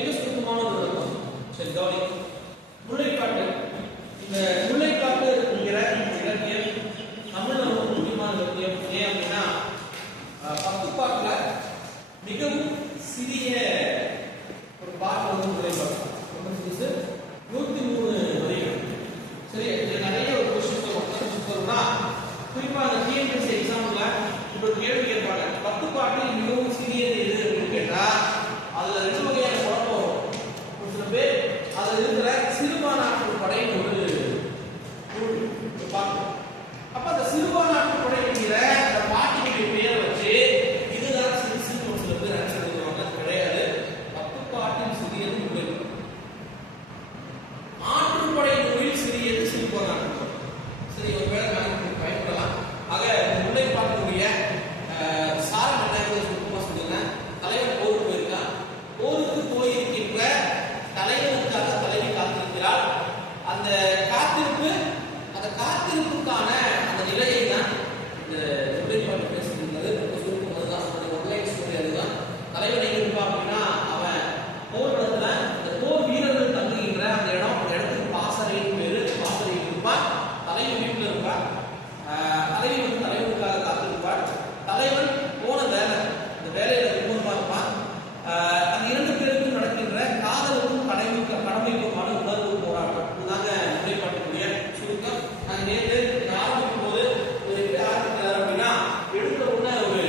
மிக சுருக்கமான ஒரு விளக்கம். சரி கவனி. முல்லைக்காட்டு. இந்த முல்லைக்காட்டு என்கிற இலக்கியம் தமிழ்ல ரொம்ப முக்கியமான இலக்கியம். ஏன் அப்படின்னா 10 பாட்டுல மிகவும் சிறிய ஒரு பாட்டு வந்து முல்லைக்காட்டு. ரொம்ப சிறுசு, 103 வரிகள். சரி, இதுல நிறைய ஒரு கொஸ்டின் வரும்னா குறிப்பா அந்த டிஎன்பிஎஸ்சி எக்ஸாம்ல இப்ப கேள்வி கேட்பாங்க 10 பாட்டில் மிகவும் சிறியது எது அப்படின்னு கேட்டா அதுல 2 வகையான குழப்பம் வரும். ஒரு சில பேர் அதுல இருக்கிற சிறுபான்மையினர் படையின் ஒரு பாட்டு. அப்ப அந்த சிறுபான்மையினர் படை என்கிற அந்த பாட்டினுடைய பெயரை வச்சு இதுதான் சிறுசுன்னு ஒரு சில பேர் ஆன்சர் எழுதுவாங்க. கிடையாது. 10 பாட்டில் சிறியது முல்லை. ஆற்றுப்படை நூலில் சிறியது சிறுபான்மையினர். சரி, ஒருவேளை நான் பயன்படலாம். ஆக முல்லை பாட்டினுடைய சாரம் என்ன சுத்தமா சொல்லுங்க. தலைவர் போருக்கு போயிருக்கா. போருக்கு போயிருக்கின்ற தலைவருக்காக தலைவி காத்திருக்கிறார். அந்த காத்திருப்பு, அந்த காத்திருப்புக்கான அந்த நிலையை தான் இந்த முல்லை பாட்டு பேசுகின்றது. சுருக்கம் அதுதான், அந்த ஒன்லைன் ஸ்டோரி அதுதான். தலைவர் எங்க இருப்பா அப்படின்னா அவன் போர் இடத்துல அந்த போர் வீரர்கள் தங்குகின்ற அந்த இடம், அந்த இடத்துக்கு பாசறையின் பேரு. பாசறையில் இருப்பான். தலைவர் வீட்டில் இருப்பான். தலைவி வந்து தலைவருக்காக காத்திருப்பாள். தலைவன் போன வேலை, அந்த வேலையில விருப்பமா இருப்பான். அந்த 2 பேருக்கும் நடக்கின்ற காதலுக்கும் கடமைக்குமான உணர்வு போராட்டம். இதுதாங்க முல்லைப்பாட்டுடைய சுருக்கம். நாங்கள் நேற்று ஆரம்பிக்கும் போது ஒரு எப்படி ஆரம்பிக்கிறார் அப்படின்னா எடுத்த உடனே ஒரு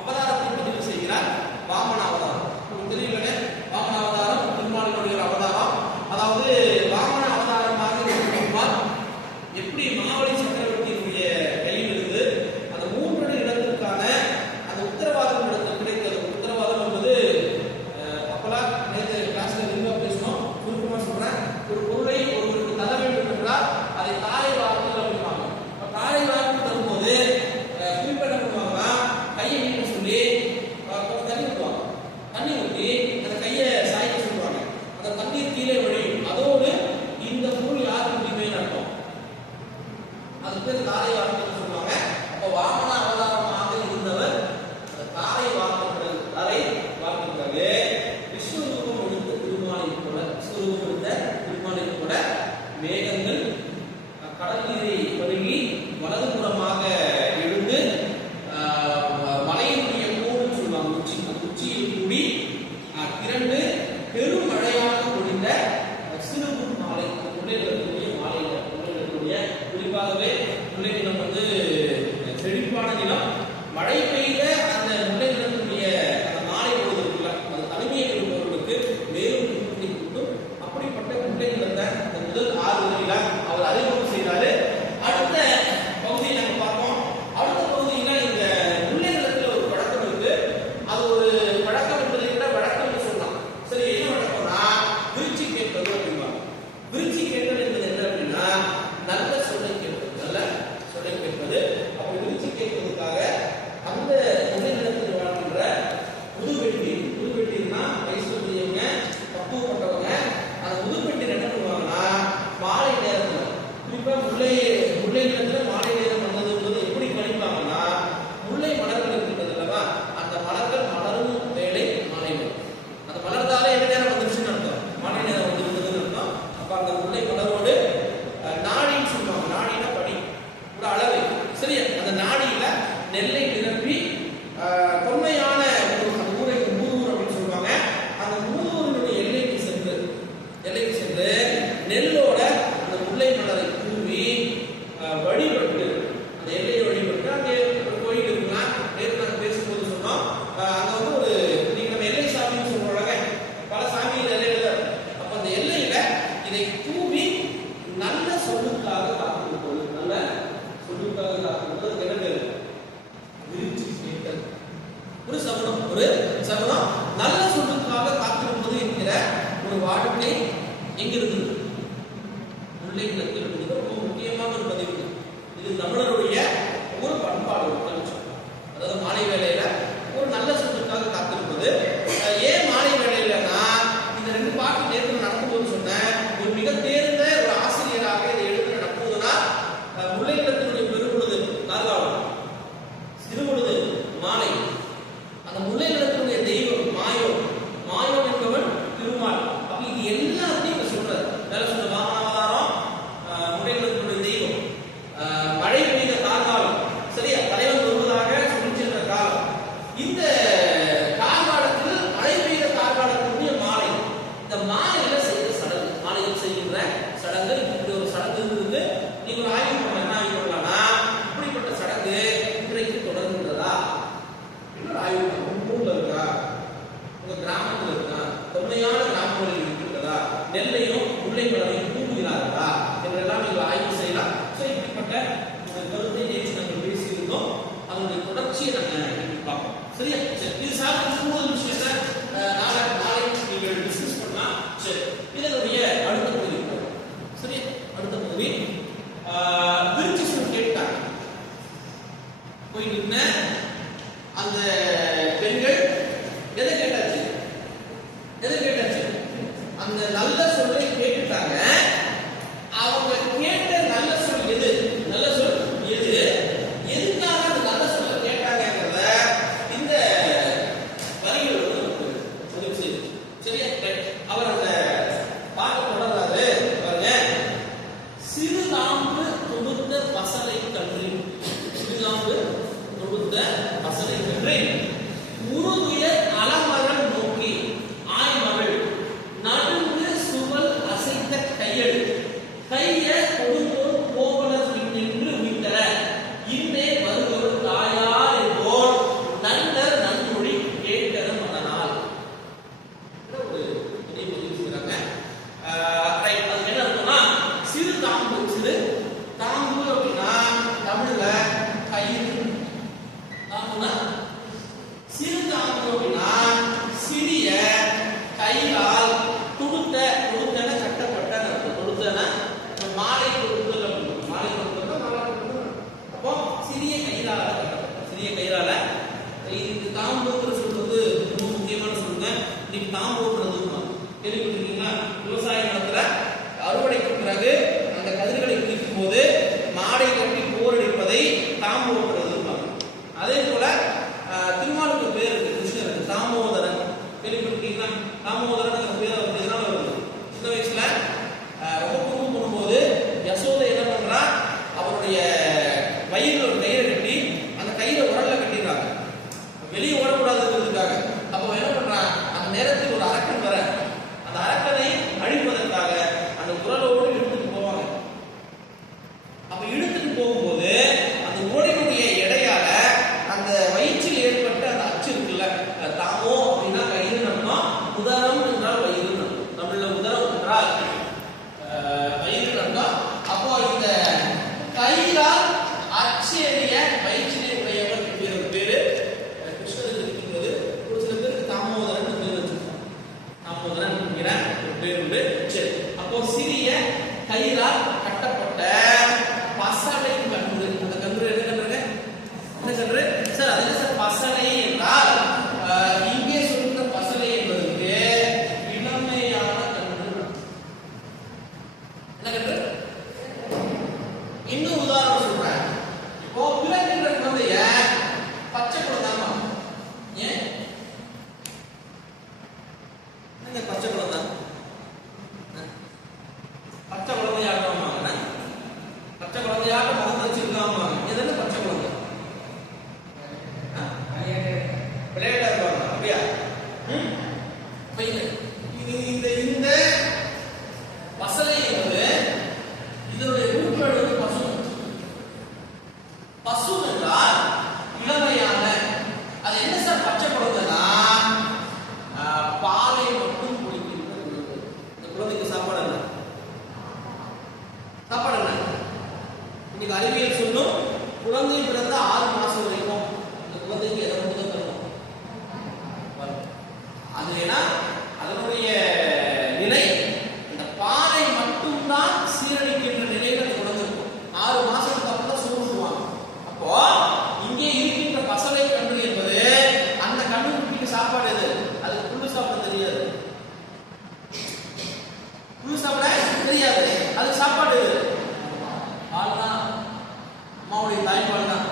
அவதாரத்தை பதிவு செய்கிறார். வாமன அவதாரம். உங்களுக்கு தெரியலங்க, வாமன அவதாரம் திருமாலினுடைய அவதாரம். அதாவது வாமன அவதாரமாக இருப்பார். எப்படி மாவழி சக்கரவர்த்தியினுடைய கையில் இருந்து அந்த 3 இடத்திற்கான அந்த உத்தரவாதம் கிடைத்தது. உத்தரவாதம் என்பது அப்பெல்லாம் நேற்று கிளாஸ்ல விரிவாக பேசணும். சுருக்கமா சொல்றேன். ஒரு பொருளை ஒருவருக்கு தர வேண்டும் என்றால் அதை தாரை வார்த்தல் அப்படிவாங்க. தாரை வார்த்து தரும்போது குறிப்பா என்ன பண்ணுவாங்கன்னா கையை நீட்ட சொல்லி தண்ணி ஊற்றுவாங்க. தண்ணி ஊற்றி அந்த கையை சாய்க்க சொல்லுவாங்க. அந்த தண்ணீர் கீழே வழியும். அதோடு இந்த பொருள் யாருக்கு உரிமை நடக்கும், அது பேர் தாரை வார்த்தைன்னு சொல்லுவாங்க. அப்ப வாமன அவதாரமாக இருந்தவர் அந்த தாரை வார்த்தைகள் தாரை வார்த்தைக்காக விஸ்வரூபம் எடுத்த திருமாலை கூட, விஸ்வரூபம் எடுத்த திருமாலை கூட மேகங்கள் கடல் நீரை பருகி வலதுபுறமாக எழுந்து மலையினுடைய கோடுன்னு சொல்லுவாங்க. உச்சி, அந்த உச்சியில் கூடி திரண்டு பெரும் மழையாக பொழிந்த சிறுபு மாலை. முல்லைநிலத்தினுடைய மாலையில முல்லைநிலத்தினுடைய குறிப்பாகவே முல்லை நிலம் வந்து செழிப்பான நிலம். மழை பெய்த அந்த முல்லை நிலத்தினுடைய அந்த மாலை பொழுது இருக்குல்ல, அது தனிமையை விரும்புவர்களுக்கு மேலும் திருப்தி கூட்டும். அப்படிப்பட்ட முல்லை நிலத்தை அந்த முதல் 6 வரியில அவர் அறிமுகம் செய்தாரு. அடுத்த பகுதியை நம்ம பார்ப்போம். அடுத்த பகுதியில இந்த முல்லை நிலத்துல ஒரு பழக்கம் இருக்கு. அது ஒரு பழக்கம் என்பதை விட வழக்கம்னு சொல்லலாம். சரி, என்ன வழக்கம்னா விருச்சி கேட்பது அப்படின்பாங்க. விருச்சி கேட்பது என்பது என்ன அப்படின்னா நல்ல சொல்லை கேட்பது, நல்ல சொல்லை கேட்பது. அப்படி விருச்சி கேட்பதற்காக அந்த முல்லை நிலத்தில் வாழ்கின்ற புதுவெட்டினா வயசு பெரியவங்க, பக்குவப்பட்டவங்க, அந்த புதுவெட்டி என்ன பண்ணுவாங்கன்னா மாலை நேரத்தில், குறிப்பா முல்லை நிலத்துல மாலை நேரம் வந்தது எப்படி கணிப்பாங்கன்னா முல்லை மலர்கள் இருக்கின்றது அல்லவா, அந்த மலர்கள் மலரும் வேலை மாலை நேரம். அந்த மலர்தாலே என்ன நேரம் வந்துருச்சுன்னு அர்த்தம், மாலை நேரம் வந்துருக்குதுன்னு அர்த்தம். அப்ப அந்த முல்லை மலரோடு நாடின்னு சொல்லுவாங்க. நாடினா படி, ஒரு அளவு. சரி, அந்த நாடியில நெல்லை நிரப்பி தொன்மையான அந்த ஊரை மூதூர் அப்படின்னு சொல்லுவாங்க. அந்த மூதூரினுடைய எல்லைக்கு சென்று நெல்லோட அந்த முல்லை மலரை தூவி வழிபட்டு, அந்த எல்லையை வழிபட்டு, அங்கே ஒரு கோயில் இருக்குன்னா நேற்று நாங்கள் பேசும்போது சொன்னோம். அங்கே வந்து ஒரு நீங்க நம்ம எல்லை சாமின்னு சொல்றோம்ல, பல சாமிகள் எல்லையில. அப்ப அந்த எல்லையில இதை தூவி நல்ல சொல்லுக்காக காத்திருப்பது, நல்ல சொல்லுக்காக காத்திருப்பது என்ன விருச்சி கேட்டல். ஒரு சகுனம் நல்ல சொல்லுக்காக காத்திருப்பது என்கிற ஒரு வாழ்க்கை எங்க இருக்குது, முல்லை நிலத்தில் இருக்குது. ரொம்ப முக்கியமான ஒரு பதிவு. இது தமிழருடைய ஒரு பண்பாடு, ஒரு கல்ச்சர். அதாவது மாலை வேளையில ஒரு நல்ல சொல்லுக்காக காத்திருப்பது. ஏன் மாலை வேளையிலனா இந்த 2 பாட்டு நேற்று நடக்கும்போது சொன்னேன். ஒரு மிக தேர்ந்த ஒரு ஆசிரியராக இதை எழுத நடக்குதுன்னா முல்லை நிலத்தினுடைய பெரும்பொழுது கார்காலம், சிறுபொழுது மாலை. அந்த முல்லை நிலத்தினுடைய தெய்வம் மாயோ என்பவன் தொடர்ச்சியை நாங்க பார்ப்போம். சரியா? சரி, இது சார்ந்த கூடுதல் விஷயத்தை நாளை நீங்கள் டிஸ்கஸ் பண்ணலாம். சரி, இதனுடைய அடுத்த பகுதி. சரியா? அடுத்த பகுதி விருச்சிசம் கேட்டாங்க. போயிட்டு அந்த பெண்கள் எதை கேட்டாச்சு? அந்த நல்ல சொல்லை கேட்டுட்டாங்க. அவங்க கேட்ட நல்ல சொல் எது? நல்ல சொல் எது? எதுக்காக அந்த நல்ல சொல்ல கேட்டாங்கன்றத இந்த வரிகள் உதவி செய்யுது. சரியா? அவர் அந்த பாட்டு தொடர்றாரு பாருங்க. சிறுதாம்பு தொடுத்த பசலை கன்றி, சிறுதாம்பு தொடுத்த பசலை கன்றி, உருதுய அலமரம் நோக்கி ஆய்மகள் நடுங்கு சுவல் அசைத்த கையல் கைய கொடுத்தோர் கோவலர் நின்று உயிர்த்தர இன்னே வருவோர் தாயார் என்போர் நண்டர் நன்மொழி கேட்கற மதனால். ஒரு இதை பதிவு செய்றாங்க. ரைட், அது என்ன அர்த்தம்னா சிறு தாம்பு. சிறு தாம்பு அப்படின்னா தமிழ்ல கயிறு. தாம்புனா சிறு தாம்பு அப்படின்னா சிறிய கையால் தொடுத்தன கட்டப்பட்ட தொடுத்தன மாலை தொடுத்தல் அப்படின்னு. மாலை தொடுத்தல் அப்போ சிறிய கயிறால கட்டப்பட்ட சிறிய கயிறால. இது தாம்புங்கிற சொல்றது ரொம்ப முக்கியமான சொல்லுங்க. இன்னைக்கு தாம்புன்றது கேள்விப்பட்டிருக்கீங்களா? விவசாய நிலத்துல அறுவடைக்கு பிறகு அந்த கதிர்களை பிரிக்கும் போது மாடை கட்டி போர் அடிப்பதை தாம்பு ஓட்டுறது. அதே போல திருமாலுக்கு பேர் இருக்கு, கிருஷ்ணருக்கு தாமோதரன். கேள்விப்பட்டிருக்கீங்களா? தாமோதரன் பேர் எதனால வருது? சின்ன வயசுல ரொம்ப குறும்பு பண்ணும்போது யசோதை என்ன பண்றா? அவருடைய வயிறுல ஒரு கயிறை கட்டி அந்த கயிறை உடல்ல கட்டிடுறாங்க, வெளியே ஓடக்கூடாதுங்கிறதுக்காக. அப்போ என்ன பண்றா? அந்த நேரத்தில் ஒரு அரக்கன் வர, அந்த அரக்கனை அழிப்பதற்காக அந்த குரலோடு இழுத்துட்டு போவாங்க. அப்ப இழுத்துட்டு போகும்போது அந்த ஓடினுடைய எடையால அந்த வயிற்றில் ஏற்பட்ட அந்த அச்சு இருக்குல்ல, தாமோ அப்படின்னா கயிறு நம்பணும், உதரம் என்றால் வயிறு நம்பணும். தமிழ்ல உதரம் என்றால் வயிறு நம்பணும். அப்போ இந்த கயிறால் அச்சேறிய வயிற்றிலே உடையவர் பேரு கிருஷ்ணருக்கு இருக்கின்றது. ஒரு சில பேருக்கு தாமோதரன் பேர் வச்சிருக்காங்க. தாமோதரன் என்கிற ஒரு பேர் உண்டு. சரி, அப்போ சிறிய கயிறால் கட்டப்பட்ட பசலை கன்று. அந்த கன்று என்ன கன்றுங்க? என்ன கன்று சார்? அது சார் பசலை என்றால் இங்கே சொல்ற பசலை என்பதற்கு இளமையான கன்று. என்ன கன்று? இன்னும் உதாரணம் சொல்றேன். இப்போ பிறக்கின்ற குழந்தைய பச்சை குழந்தைமா? ஏன் பச்சை குழந்தை? பச்சை குழந்தையாகவாங்க, பச்சை குழந்தையாக முகம் வச்சிருக்காங்க. எதுன்னு பச்சை குழந்தை? விளையாட்டா இருப்பாங்க, அப்படியா? இந்த பசலை என்பது இதனுடைய உட்படுவது பசு. பசு என்றால் இளமையான. அது என்ன சார் பச்சை குழந்தைனா? பாலை மட்டும் குடிக்கின்ற குழந்தை. இந்த குழந்தைக்கு சாப்பாடு என்ன? சாப்பாடு என்ன? இன்னைக்கு அறிவியல் சொல்லும், குழந்தை பிறந்த 6 மாசம் வரைக்கும் இந்த குழந்தைக்கு எதை மட்டும் தரணும்? அது ஏன்னா அதனுடைய நிலை இந்த பாலை மட்டும்தான் சீரழிக்கின்ற நிலையில் அந்த குழந்தை இருக்கும். 6 மாசத்துக்கு அப்புறம் தான் சூழ்நிடுவாங்க. அப்போ இங்கே இருக்கின்ற பசலை கன்று என்பது அந்த கன்றுக்குட்டிக்கு சாப்பாடு எது? அது புல்லு சாப்பிட தெரியாது. புல்லு சாப்பிட தெரியாது. அது சாப்பாடு எது? பால் தான். அம்மாவுடைய தாய்ப்பால் தான்.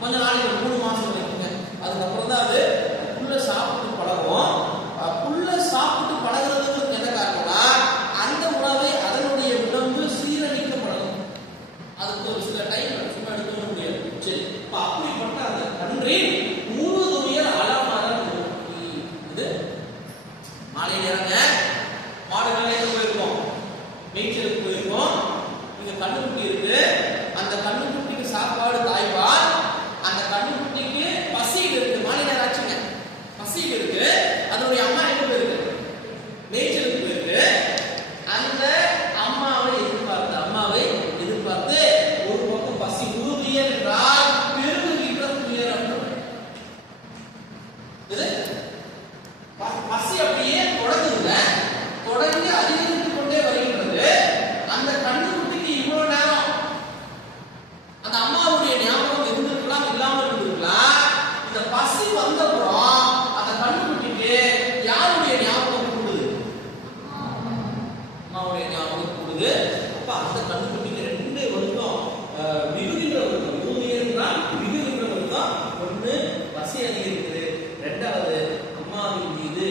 கொஞ்ச நாளைக்கு 3 மாசம் இருக்குங்க. அதுக்கப்புறம் தான் அது புல்ல சாப்பிட்டு பழகும். புல்ல சாப்பிட்டு பழகிறதுக்கு என்ன காரணம்னா அந்த உணவை அதனுடைய உடம்பு சீரழிக்கப்படணும். அதுக்கு ஒரு சில டைம் சும்மா எடுக்க முடியாது. சரி, இப்ப அப்படிப்பட்ட அந்த கன்றின் உருதுய அலமரம் நோக்கி. இது மாலை நேரங்க மாடுகள் எங்க போயிருக்கோம்? மேய்ச்சலுக்கு போயிருக்கோம். இங்க கண்ணுக்குட்டி இருக்கு. அந்த கண்ணுக்குட்டிக்கு சாப்பாடு தாய்ப்பால். அந்த கண்ணுக்குட்டிக்கு பசியில் இருக்கு. மாலை நேரம் ஆச்சுங்க, பசியில் இருக்கு. அதனுடைய அம்மா எங்க போயிருக்கு? மேய்ச்சலுக்கு போயிருக்கு. அந்த அம்மாவை எதிர்பார்த்து ஒரு பக்கம் பசி உறுதியல் என்றால் பெருகுகின்ற துயரம். ஒண்ணு பசி அதிகரிக்குது, ரெண்டாவது அம்மாவின் மீது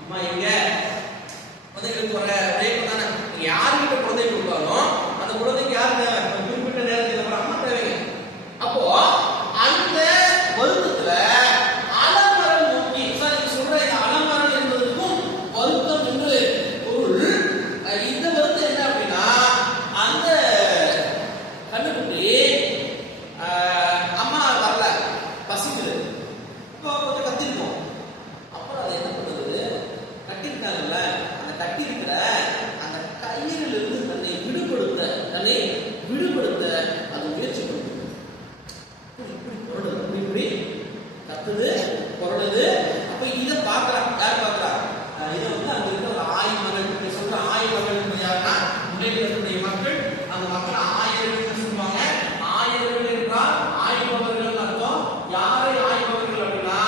அம்மா எங்க குழந்தைகளுக்கு வர பிரேக்கம் தானே. நீங்க யாருக்கிட்ட குழந்தை கொடுத்தாலும் அந்த குழந்தைக்கு யார் தேவை? குறிப்பிட்ட நேரத்துக்கு அப்புறம் அம்மா தேவைங்க. அப்போ அந்த வருத்தத்துல அலமரம் நோக்கி நீங்க சொல்ற இந்த அலமரம் என்பதற்கும் வருத்தம் என்று பொருள். இந்த வருத்தம் என்ன அப்படின்னா அந்த கண்ணுக்குட்டி அம்மா வரல, பசிக்குது, இப்போ கொஞ்சம் கத்திருக்கோம். அப்புறம் அதை என்ன பண்ணுது? கட்டிருக்காங்கல்ல, அந்த கட்டி இருக்கிற அந்த கயிறிலிருந்து தன்னை விடுபடுத்த அது முயற்சி பண்ணுது. இப்படி கத்துது, பொருளுது. அப்ப இதை பார்க்கலாம். யார் பார்க்கறா? இதை வந்து அங்க இருக்கிற ஒரு ஆய்மகள் சொல்ற ஆய்மகள் யாருன்னா முன்னேற்றத்துடைய மக்கள். அந்த மக்கள் ஆயர்கள் சொல்லுவாங்க. ஆயர்கள் என்றால் ஆய்பவர்கள் அர்த்தம். யாரை ஆய்பவர்கள் அப்படின்னா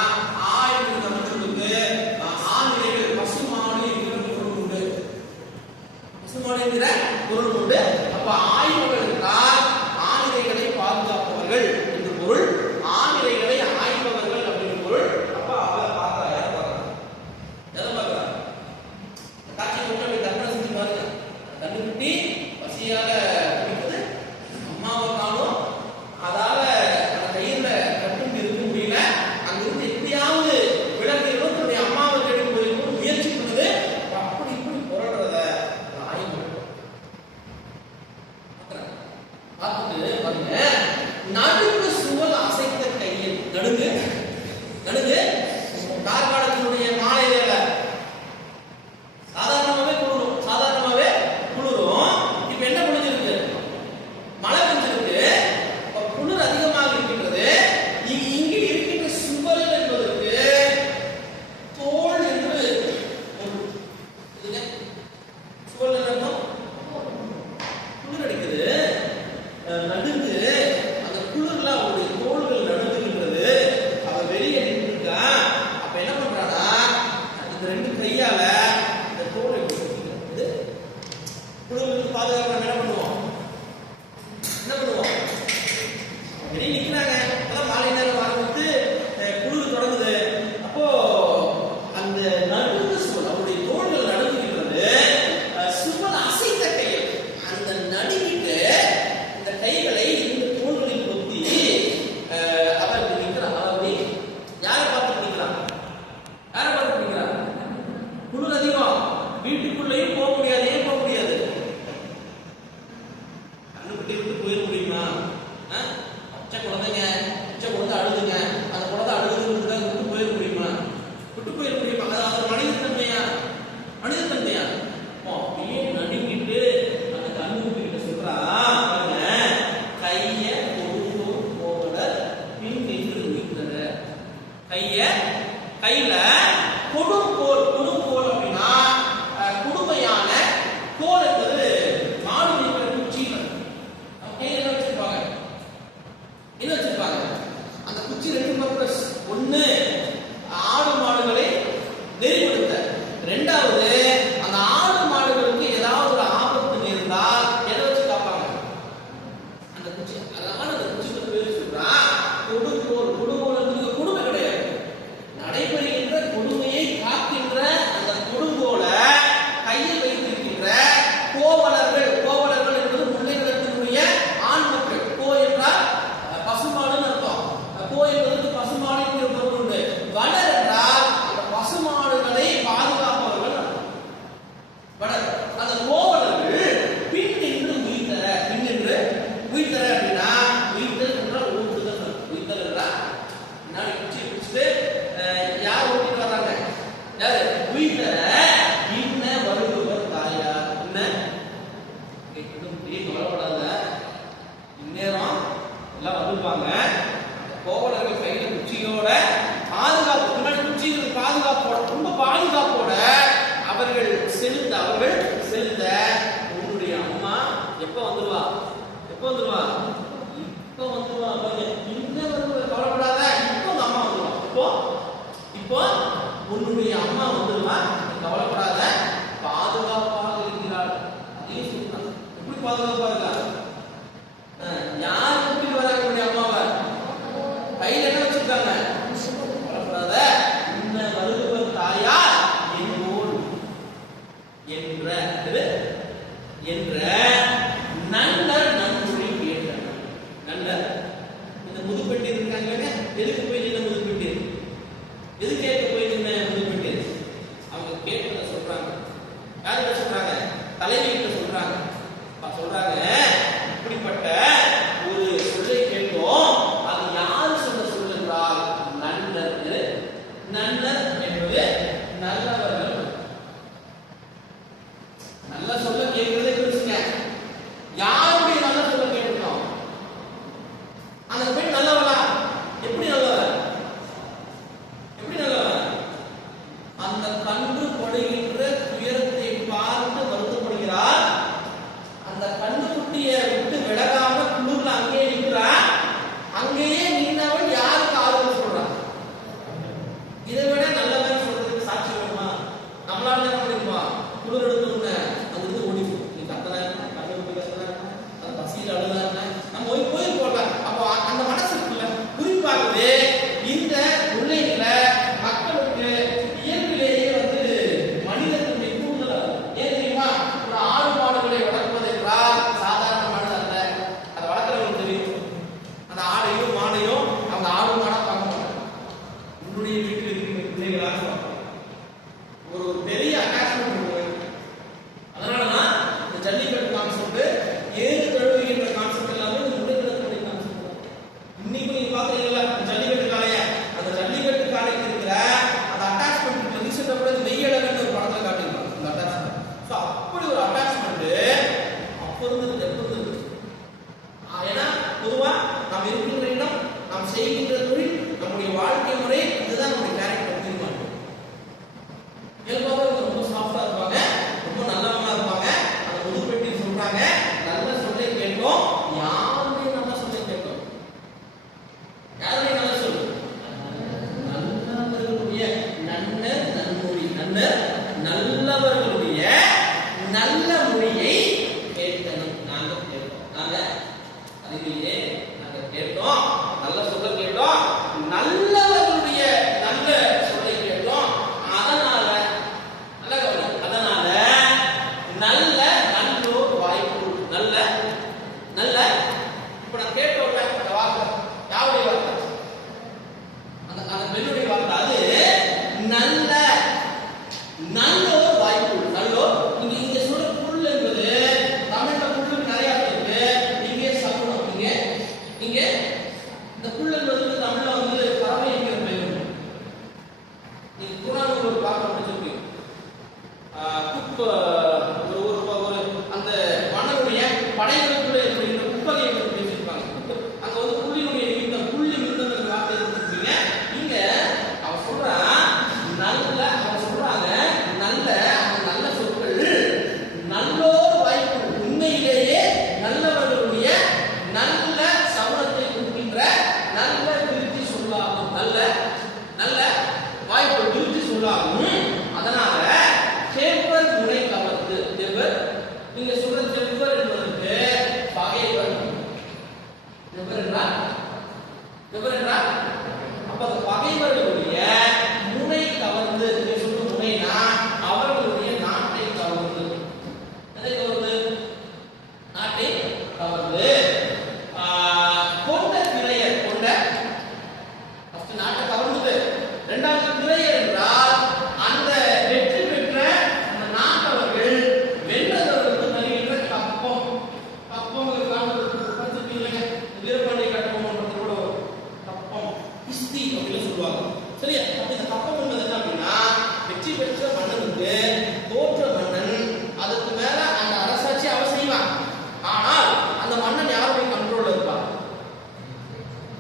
ஆய்வு மக்களுக்கு ஆண்கள் பசுமாடு என்கிற பொருள் உண்டு. பசுமாடு என்கிற பொருள் உண்டு. அப்ப ஆய்வுகள் என்றால் ஆணிரைகளை பாதுகாப்பவர்கள் என்று பொருள். ஆணிரைகளை ஆய்பவர்கள் அப்படின்னு பொருள். அப்ப அவரை பார்த்தா யாரை பார்க்கறா? எதை பார்க்கறா? காட்சி கொண்டு கற்பனை செஞ்சு பாருங்க. கண்ணுக்குட்டி பசியால குடிக்குது, அம்மாவை காணும், அதால அந்த கையில கட்டுண்டு இருக்க முடியல, அங்கிருந்து எப்படியாவது விளக்கிடும், தன்னுடைய அம்மாவை தேடி போயிருக்கும் முயற்சி பண்ணுது. அப்படி இப்படி போராடுறத ஆய்வு பார்த்துட்டு பாருங்க. நடுங்கு சுவல் அசைத்த கையில் நடுங்கு கார்காலத்தினுடைய மாலை வேலை சாதாரணமாவே குளிரும். இப்ப என்ன முடிஞ்சிருக்கு? மழை பெஞ்சிருக்கு. குளிர் அதிகமாக இருக்கின்றது. இங்கே இருக்கின்ற சுவல் என்பதற்கு தோல் என்று சுவல் அர்த்தம். குளிர் அடிக்குது, நடுங்கு. அந்த குளிர்ல அவருடைய தோள்கள் நடுங்குகின்றது. அவ வெளியே நின்றுட்டா. அப்ப என்ன பண்றானா இந்த ரெண்டு கையால இந்த தோலை குளிருக்கு பாதுகாப்பு நம்ம என்ன பண்ணுவோம்? வெளியே நிக்கிறாங்க. அதான் மாலை நேரம் ஆரம்பித்து குளிர் தொடங்குது. அப்போ அந்த நடுங்கு சுவல் அவருடைய தோள்கள் நடுங்குகின்றது. சுவல் அசைத்த கையில் அந்த நடுங்கிட்டு இந்த கைகளை இந்த தோள்களில் பொத்தி அவர் நிற்கிறார். அவர் யாரை பார்த்து பிடிக்கிறார்? குளிர் அதிகம், வீட்டுக்குள்ளேயும் போக முடியாது. ஏன் போக முடியாது? கண்ணுக்குட்டி விட்டு போயிட முடியுமா? பச்சை குழந்தை அழுதுங்க, அந்த குழந்தை அழுதுங்கிறதுக்காக விட்டு போயிட முடியுமா? அது மனிதத்தன்மையா? அப்படியே நடுங்கிட்டு அந்த கண்ணுக்குட்டி கிட்ட சொல்றா, கைய கொடுக்கும் போல பின் நின்று நிற்கிற கையில கொடுங்கோல் அப்படின்னா கொடுமையான கோல் என்பது மாடு மேய்க்கிற குச்சிகள். கையில என்ன வச்சிருப்பாங்க? அந்த குச்சி ரெண்டு பர்பஸ். ஒண்ணு ஆடு மாடுகளை நெறிப்படுத்த, ரெண்டாவது அந்த ஆடு மாடுகளுக்கு ஏதாவது ஒரு ஆபத்து நேர்ந்தால் எதை வச்சு காப்பாங்க? அந்த குச்சி. அதனால அந்த குச்சிக்கு பேரு சொல்றா கொடுங்கோல். கொடுங்கோல் கொடுமை கிடையாது, நடைபெறுகின்ற கொடுமையை காக்கின்ற அந்த கொடுங்கோலை கையில் வைத்திருக்கின்ற கோவலர்கள் என்பது முல்லைநிலத்தினுடைய ஆண் மக்கள். கோ என்றால் பசுமாடுன்னு அர்த்தம். கோ என்பதற்கு பசுமாடு என்கிற பொருள் உண்டு. வடர் என்றால் அந்த பசுமாடுகளை பாதுகாப்பவர்கள் அர்த்தம். வடர். அந்த கோவலர்கள் பின் நின்று உயிர்த்தர அப்படின்னா உயிர்த்தல் என்றால் ஊட்டுதல். உயிர்த்தல் என்றால் நான் குச்சி பிடிச்சிட்டு யார் ஓட்டிட்டு வர்றாங்க? யாரு? உயிர்த்தர இன்ன வருபவர் தாயார். என்ன கவலைப்படாத, இந்நேரம் எல்லாம் வந்துருப்பாங்க. கோவலர்கள் கையில குச்சியோட பாதுகாப்பு, முன்னாடி குச்சிகள் பாதுகாப்போட, ரொம்ப பாதுகாப்போட அவர்கள் செலுத்த உன்னுடைய அம்மா எப்ப வந்துருவா? இன்னும் கவலைப்படாத, இப்போ அம்மா வந்துருவா. இப்போ உன்னுடைய அம்மா வந்துருவா, கவலைப்படாத, பாதுகாப்பாக இருக்கிறாள். அதையும் சொல்றாங்க. எப்படி பாதுகாப்பா இருக்கா? யார் கூட்டிட்டு வராங்க? அம்மாவை கையில என்ன வச்சிருக்காங்க? எது கேட்க போய் நின்று போயிட்டு அவங்க கேட்கறத சொல்றாங்க. யார்கிட்ட சொல்றாங்க? தலைவி கிட்ட சொல்றாங்க. சொல்றாங்க, இப்படிப்பட்ட ஒரு சொல்லை கேட்டோம், அது யார் சொன்ன சொல் என்றால் நன்னர். நன்னர் என்பது நல்லவர்கள். நல்ல சொல்ல கேட்கிறதே பெருசுங்க. யாருடைய நல்ல சொல்ல கேட்கிறோம்? அந்த பெண் நல்லவளா? எப்படி நல்லவ? எப்படி நல்லவ? அந்த கன்று படுகின்ற துயரத்தை பார்த்து வருத்தப்படுகிறார். அந்த கன்றுக்குட்டியை விட்டு விலகாம குளிர்ல அங்கேயே நிற்கிறார். அங்கேயே நீண்டவன் யாருக்கு ஆறுதல் சொல்றான்? இதை விட நல்லவன் சொல்றதுக்கு சாட்சி வேணுமா? நம்மளால என்ன முடியுமா? குளிர் எடுத்தோம்னா அது வந்து ஓடிக்கும். நீ கத்தல கண்ணுக்குட்டி கத்தல அது பசியில் அழுதாங்க நம்ம போய் போடலாம். அப்போ அந்த மனசு இருக்குல்ல, குறிப்பாகவே இந்த பிள்ளைகளை மக்களுக்கு இயற்கையிலேயே வந்து மனிதனுடைய தூண்டல். ஏன் தெரியுமா? ஒரு ஆடு மாடுகளை வளர்ப்பது என்றால் சாதாரணமானது அல்ல. அதை வளர்க்குறவங்களுக்கு தெரியும். அந்த ஆடையும் மாடையும் அவங்க ஆடு மாடா பார்க்க மாட்டாங்க. உன்னுடைய வீட்டில் இருக்கிற பிள்ளைகளாக ஒரு பெரிய அட்டாச்மெண்ட் இருக்கு. அதனாலதான் இந்த ஜல்லிக்கட்டு கான்செப்ட், ஏறு தழுவுகின்ற கான்செப்ட் எல்லாமே முன்னெடுக்கக்கூடிய கான்செப்ட் தான். இன்னைக்கு நீங்க பாக்குறீங்களா ஜல்லிக்கட்டு காளைய, அந்த ஜல்லிக்கட்டு காளைக்கு இருக்கிற அந்த அட்டாச்மெண்ட் ரீசெண்டா கூட மெய்யழகன் ஒரு படத்துல காட்டியிருக்காங்க. அந்த அட்டாச்மெண்ட் ஸோ அப்படி ஒரு அட்டாச்மெண்ட் அப்போ இருந்தது எப்போ இருந்தது. ஏன்னா பொதுவா நாம் இருக்கின்ற இடம், நாம் செய்கின்ற தொழில், நம்முடைய வாழ்க்கை முறை, இதுதான் நம்முடைய கேரக்டர் தீர்மானம். இயல்பாக ரொம்ப சாஃப்டா இருப்பாங்க, ரொம்ப நல்லவங்களா இருப்பாங்க. அந்த முதுபெட்டி சொல்றாங்க, நல்ல சொல்லை கேட்டோம். யாருடைய நல்ல சொல்லை கேட்டோம்? யாருடைய நல்ல சொல்? நல்லவர்களுடைய நன்னர் நன்மொழி. நன்னர் நல்லவர்களுடைய நல்ல மொழியை கேட்கணும். நாங்க கேட்டோம். நாங்க அதிலேயே நாங்க கேட்டோம், நல்ல சொல்ல கேட்டோம், நல்லவர்களுடைய நல்ல சொல்லை கேட்டோம். அதனால நல்ல நல்லோர் வாய்ப்பு. நல்ல நல்ல இப்ப நான் கேட்டோம்ல அந்த வார்த்தை யாருடைய வார்த்தை? அந்த அந்த பெண்ணுடைய வார்த்தை. அது நல்ல நல்லோர் வாய்ப்பு. நல்லோர் இங்க சொல்ற புல் என்பது தமிழ்ல புல் நிறைய இருக்கு. இங்கே சகுனம். இங்க இந்த புல் என்பது தமிழ்ல வந்து பறவை என்கிற பெயர். நீங்க குர்ஆன்ல ஒரு பாடம் படிச்சிருக்கீங்க. அந்த மன்னனுடைய படைகளுக்குள்ள இருக்கிற குப்பகையை பற்றி பேசியிருப்பாங்க. அங்க வந்து புள்ளினுடைய நிமித்தம், புள்ளி நிமித்தம் வார்த்தை இருந்துருக்கீங்க. இங்க அவன் சொல்றான் நல்ல, அவன் சொல்றாங்க நல்ல, அந்த நல்ல சொற்கள் நல்லோர் வாய்ப்பு. உண்மையிலேயே நல்லவர்களுடைய நல்ல சமூகத்தை கொடுக்கின்ற நல்ல திருச்சி சொல்லாகும். நல்ல நல்ல வாய்ப்பு திருச்சி சொல்லாகும். அதனால செவ்வர் முனை கவர்ந்து. செவ்வர், நீங்க சொல்ற செவ்வர் என்பதற்கு பகைவர். செவ்வர் என்றால் அப்ப அந்த பகைவர்களுடைய முனை கவர்ந்து. நீங்க சொல்ற முனைனா அவர்களுடைய நாட்டை கவர்ந்து. எதை கவர்ந்து? நாட்டை கவர்ந்து. கொண்ட திரையர். கொண்ட ஃபர்ஸ்ட் நாட்டை கவர்ந்தது. இரண்டாவது திரையர் என்றால் அந்த வெற்றி பெற்ற அந்த நாட்டவர்கள் வென்றவர்களுக்கு தருகின்ற கப்பம். கப்பம் படிச்சிருக்கீங்க, வீரபாண்டிய கட்டபொம்மன் கூட கப்பம் கிஸ்தி அப்படின்னு சொல்லுவாங்க. சரியா? அப்ப இந்த கப்பம் என்பது என்ன அப்படின்னா, வெற்றி பெற்ற மன்னனுக்கு தோற்ற மன்னன் அதுக்கு மேல அந்த அரசாட்சி அவர் செய்வான். ஆனால் அந்த மன்னன் யாருடைய கண்ட்ரோல்ல இருப்பான்?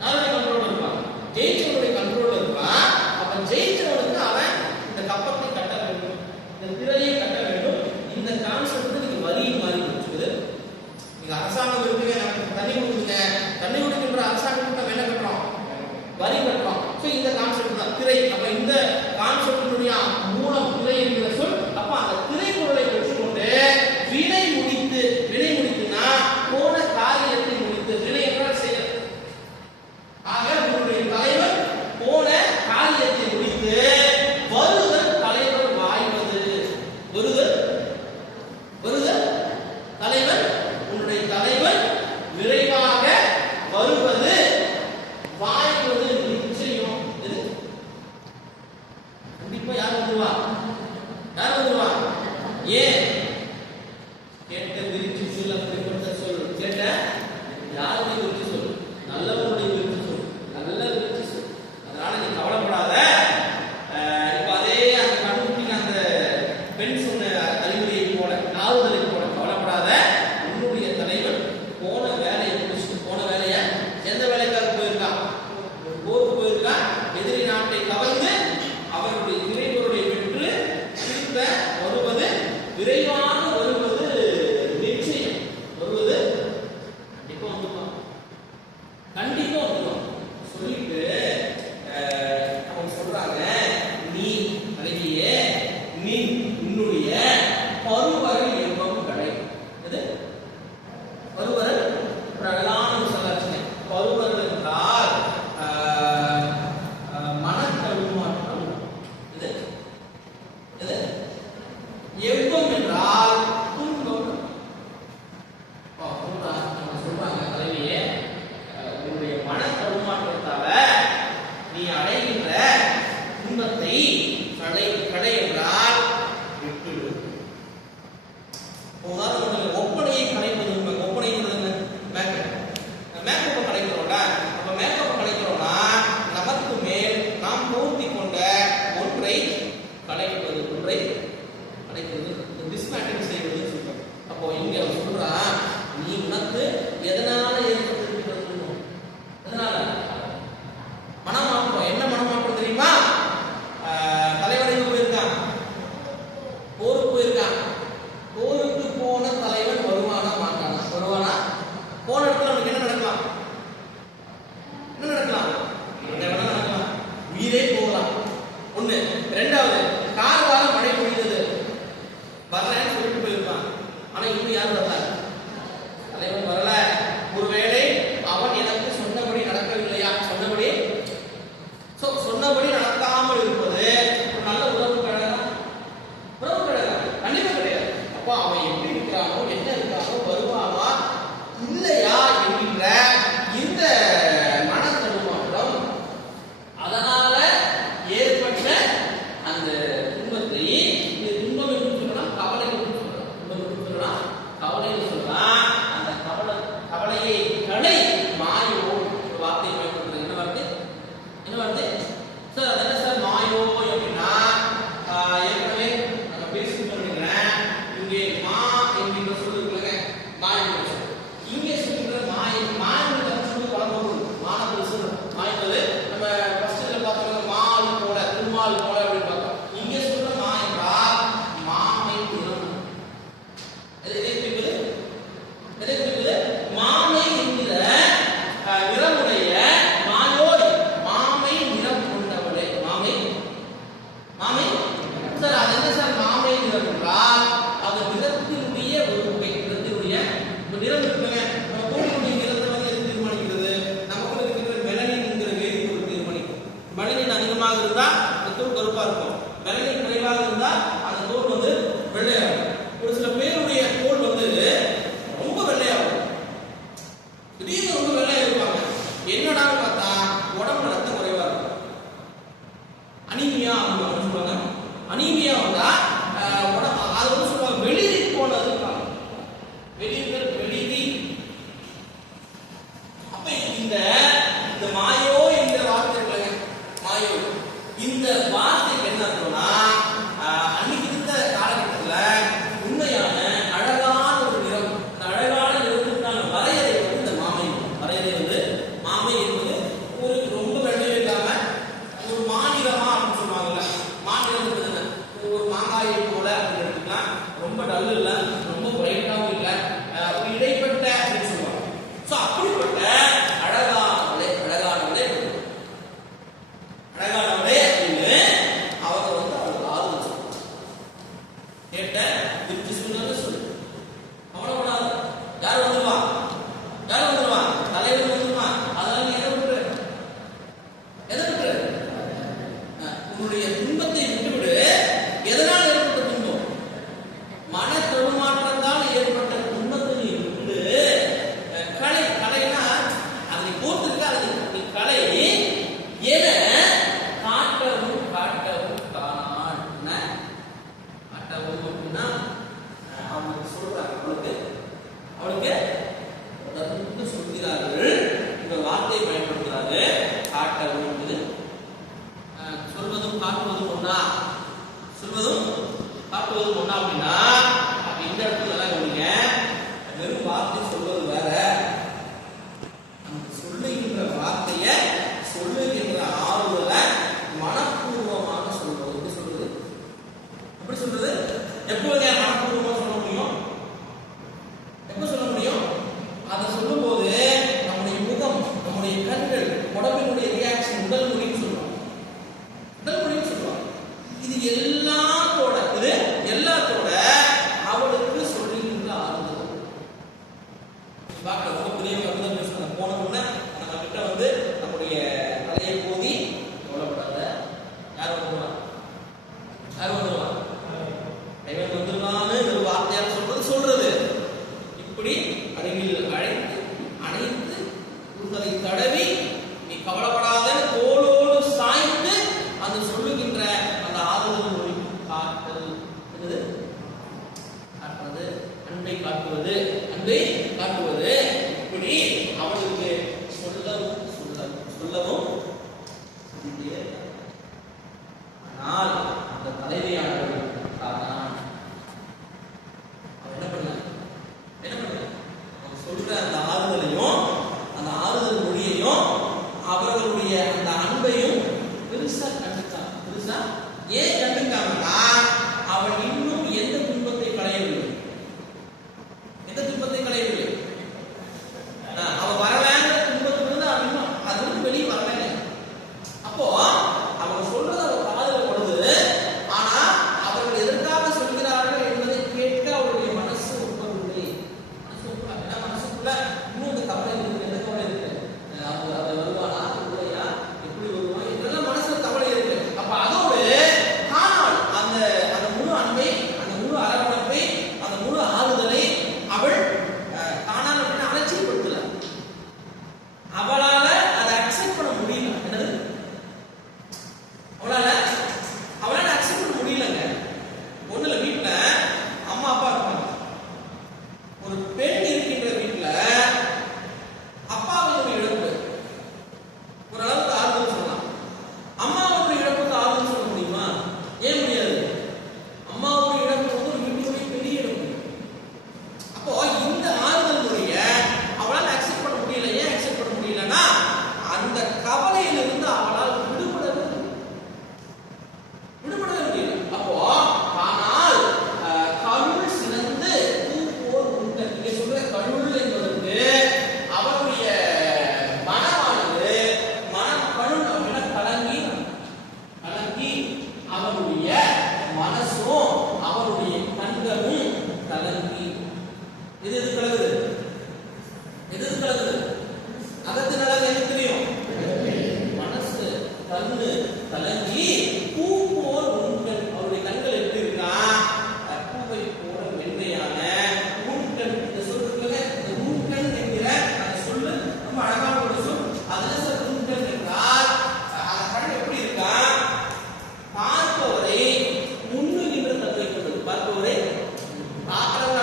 யாருடைய கண்ட்ரோல்ல இருப்பான்? ஜெயிச்சவனுடைய கண்ட்ரோல்ல இருப்பான். அப்ப ஜெயிச்சவனுக்கு அவன் இந்த கப்பத்தை கட்ட வேண்டும், இந்த திரையை கட்ட வேண்டும். இந்த கான்செப்ட் நீங்க வரியும் மாறி வச்சுக்குது. நீங்க அரசாங்கம் இருக்குங்க, நமக்கு தண்ணி கொடுக்குங்க, தண்ணி கொடுக்கின்ற அரசாங்கம் நம்ம என்ன கட்டுறோம்? வரி கட்டுறோம். ஸோ இந்த கான்செப்ட் தான் திரை. அப்ப இந்த கான்செப்டினுடைய மூலம் திரை என்கிற சொல். அப்ப அந்த திரை பொருளை பெற்றுக்கொண்டு துன்பத்தை கடை என்றால் விட்டு. உதாரணம் ஒப்பனையை கலைப்பது. ஒப்பனை மேக்கப் கலைக்கிறோம்ல. அப்ப மேக்கப் கலைக்கிறோம்னா நமக்கு மேல் நாம் பூர்த்தி கொண்ட ஒன்றை கலைப்பது, ஒன்றை கலைப்பது, டிஸ்மேண்டில் செய்வது சொல்றோம். அப்போ இங்க சொல்றா, நீ உனக்கு எதனால ஏற்பட்டிருக்கிறது? எதனால மனமாற்றம்? என்ன மனமாற்றம் தெரியுமா? தலைவன் போயிருக்கான், போருக்கு போயிருக்கான். போருக்கு போன தலைவன் வருவானா மாட்டானா? வருவானா? போன இடத்துல அவனுக்கு என்ன நடக்கலாம்? என்ன நடக்கலாம்? நடக்கலாம், உயிரே போகலாம். ஒண்ணு. ரெண்டாவது, கார்கால மழை பொழிந்தது, வரலன்னு சொல்லிட்டு போயிருக்கான். ஆனா இன்னும் யாரும் வரல, தலைவன் வரல. ஒருவேளை அவன் எனக்கு சொன்னபடி நடக்கவில்லையா? சொன்னபடி நடக்காமல் இருப்பது ஒரு நல்ல உறவு கிடையாது. உறவு கிடையாது, கண்டிப்பா கிடையாது. அப்ப அவன் எப்படி இருக்கிறானோ, என்ன இருக்கானோ, வருவானா இல்லையா என்கின்ற இந்த மன தடுமாற்றம், அதனால ஏற்பட்ட அந்த துன்பத்தை, இந்த துன்பம் என்று சொல்லலாம், கவலை என்று சொல்லலாம். துன்பம் என்று சொல்லலாம், கவலை என்று சொல்லலாம். அந்த கவலையை கடை மாயோ ஒரு வார்த்தை பயன்படுத்துறது. என்ன வார்த்தை? என்ன வார்த்தை சார்? அது என்ன சார் மாயோ அப்படின்னா, ஏற்கனவே நம்ம பேசிட்டு நினைக்கிறேன். இங்கே மா என்கின்ற சொல்லு இருக்குல்ல, மாயம். இங்கே சொல்லுகிற மாயம், மாயம் சொல்லி பழம்பொருள் மாணவர் சொல்லணும். மாயது நம்ம ஃபர்ஸ்ட்ல பார்த்தோம், மால் போல, திருமால் போல அப்படின்னு பார்த்தோம். இங்கே சொல்ற மாயம்டா மாமை நிறம். எதை குறிக்குது? மாமை என்கிற நிறமுடைய மாயோய், மாமை நிறம் கொண்டவளே. மாமை சார், அது என்ன சார் மாமை நிறம் என்றால்? அது நிறத்தினுடைய ஒரு வகை. நிறத்தினுடைய நிறம் இருக்குங்க. நம்ம தோலினுடைய நிறத்தை வந்து எது தீர்மானிக்கிறது? நமக்குள்ள இருக்கிற மெலனின் என்கிற வேதிப்பொருள் தீர்மானிக்கும். மெலனின் அதிகமாக இருந்தா அந்த தோல் கருப்பா இருக்கும், மெலனின் குறைவாக இருந்தா அந்த தோல் வந்து வெள்ளையாகும். ஒரு சில பேருடைய தோல் வந்து ரொம்ப வெள்ளையாகும், திடீர்னு ரொம்ப வெள்ளையா இருப்பாங்க. என்னடான்னு பார்த்தா உடம்புல ரத்தம் குறைவா இருக்கும், அனீமியா அப்படின்னு சொல்லுவாங்க. அனீமியா வந்தா உடம்பு அது வந்து சொல்லுவாங்க வெளிரி போனது. வெளிரி. அப்ப இந்த மாயோ என்ற வார்த்தை இருக்குல்ல, மாயோ, இந்த வார்த்தைக்கு என்ன அர்த்தம்னா, அன்னைக்கு இருந்த காலகட்டத்தில் உண்மையான அழகான ஒரு நிறம், அந்த அழகான நிறத்துக்கான வரையறை வந்து இந்த மாமை. வரையறை வந்து மாமை என்பது ஒரு ரொம்ப வெள்ளை இல்லாம ஒரு மாநிலமா அப்படின்னு சொல்லுவாங்கல்ல. மாநிலம் ஒரு மாங்காயை போல அப்படின்னு எடுத்துக்கலாம். ரொம்ப டல் இல்லை, ரொம்ப பிரைட்டாகவும் இல்லை, இடைப்பட்ட அப்படின்னு சொல்லுவாங்க. ஸோ அப்படிப்பட்ட அழகானவளே அப்படின்னு அவங்க வந்து அவருக்கு ஆறுதல் சொல்லுவாங்க. கேட்ட திருப்தி சொன்னது சொல்லு, கவலைப்படாது. யார் வந்துருவான்? தலைவர் வந்துருவான். அதனால நீ எதை விட்டுரு? உன்னுடைய துன்பத்தை விட்டுவிடு. எதனால் ஏற்பட்ட துன்பம்? மன தடுமாற்றம் தான் ஏற்பட்ட துன்பத்தை நீ விட்டு கலைனா அதை போட்டுக்க, அது நீ கலை என காட்டவும் காணான். காட்டவும் அப்படின்னா அவனுக்கு சொல்றாங்க, அவளுக்கு சொல்கிறார்கள். இந்த வார்த்தையை பயன்படுத்துறாரு, காட்டவும். சொல்வதும் காட்டுவதும் ஒண்ணா? சொல்வதும் காட்டுவதும் ஒண்ணா அப்படின்னா, அப்ப இந்த இடத்துல எல்லாம் கவனிங்க. வெறும் வார்த்தை சொல்வது வேற, அந்த சொல்லுகின்ற வார்த்தைய சொல்லுகின்ற ஆறுதல மனப்பூர்வமாக சொல்றது. எப்படி சொல்றது? எப்போது மனப்பூர்வமாக சொல்ல முடியும்? எப்ப சொல்ல முடியும்? அதை சொல்லும் போது நம்முடைய முகம், நம்முடைய கண்கள், உடம்பினுடைய ரியாக்ஷன், உடல் மொழின்னு சொல்லுவோம். இது எல்லாத்தோட அவளுக்கு சொல்லுகின்ற ஆறுதல். அவளால அவளால அக்செப்ட் பண்ண முடியலங்க. ஒண்ணுல வீட்டுல அம்மா அப்பா இருப்பாங்க. ஒரு பெண் இருக்கின்ற வீட்டுல அப்பாவுடைய இழப்பு ஓரளவுக்கு ஆறுதல் சொல்லலாம். அம்மாவுடைய இழப்புக்கு ஆறுதல் சொல்ல முடியுமா? ஏன் முடியாது? அம்மாவுடைய இழப்பு வந்து ஒரு வீட்டுடைய பெரிய இழப்பு. அப்போ இந்த ஆறுதல் முறைய அவளால் அக்செப்ட் பண்ண முடியல. ஏன் அக்செப்ட் பண்ண முடியலன்னா அந்த கவலையிலிருந்து அவளால் விடுபடவே முடியல. அப்போ ஆனால் கருள் சிறந்து பூ போல் உண்ட. இங்க சொல்ற கருள் என்பதற்கு அவருடைய மனமானது கருள் அப்படின்னா கலங்கி அவருடைய மனசும் அவருடைய கண்களும் கலங்கி. எது கலங்குது? அகத்து நல்லா எனக்கு தெரியும். மனசு கண்ணு கலங்கி பூ போல் உண்கள். அவருடைய கண்கள் எப்படி இருக்கா? பூவை போல மென்மையான உண்கள். இந்த சொல்றதுல இந்த உண்கள் என்கிற அந்த சொல்லு ரொம்ப அழகான ஒரு சொல். அதுல சார் உண்கள் என்றால் அந்த கண் எப்படி இருக்கா? பார்ப்பவரை முன்னுகின்ற தன்மை கொண்டது. பார்ப்பவரை பார்க்கிறவங்க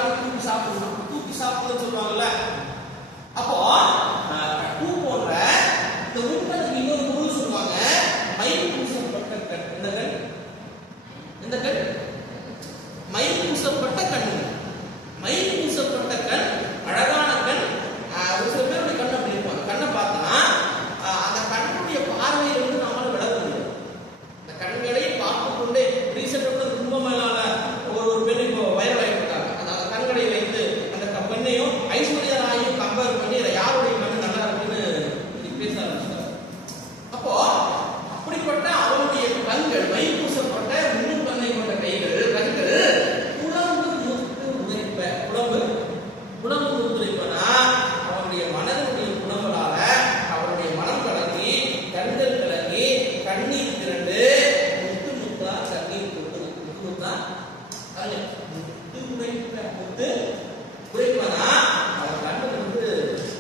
தூக்கி சாப்பிடுன்னு சொல்லுவாங்கல்ல. அப்போ பூ போன்ற இந்த உண்களுக்கு இன்னொரு பொருள் சொல்லுவாங்க, மை பூசப்பட்ட கண். இந்த கண் மை பூசப்பட்ட கண். மை பூசப்பட்ட கண் அழகான கண். ஒரு சில பேருடைய கண் அப்படி இருப்பாங்க. கண்ணை பார்த்தா அந்த கண்ணுடைய பார்வையை வந்து நம்மளால விட முடியும். இந்த கண்களை பார்த்து கொண்டே ரீசெண்டாக கும்பமேளால ஒரு பெண் இப்போ வைரல் ஆகிட்டாங்க. அந்த கண்களை வைத்து அந்த பெண்ணையும் ஐஸ்வர்யா ராயையும் கம்பேர் பண்ணி யாருடைய கண்ணு நல்லா இருக்குன்னு பேச ஆரம்பிச்சாங்க. அப்போ அப்படிப்பட்ட அவருடைய கண்கள் மை பூசப்பட்ட முன்னும் கண்ணை கொண்ட கண்கள் புலம்பு முத்து உரைப்ப. புலம்பு முத்து உரைப்பனா அவருடைய மனதுடைய புலம்பலால அவருடைய மனம் கலங்கி கண்கள் கலங்கி கண்ணீர் திரண்டு முத்து முத்தா கண்ணீர் முத்து உரைப்பனா அவர் கண்ணு வந்து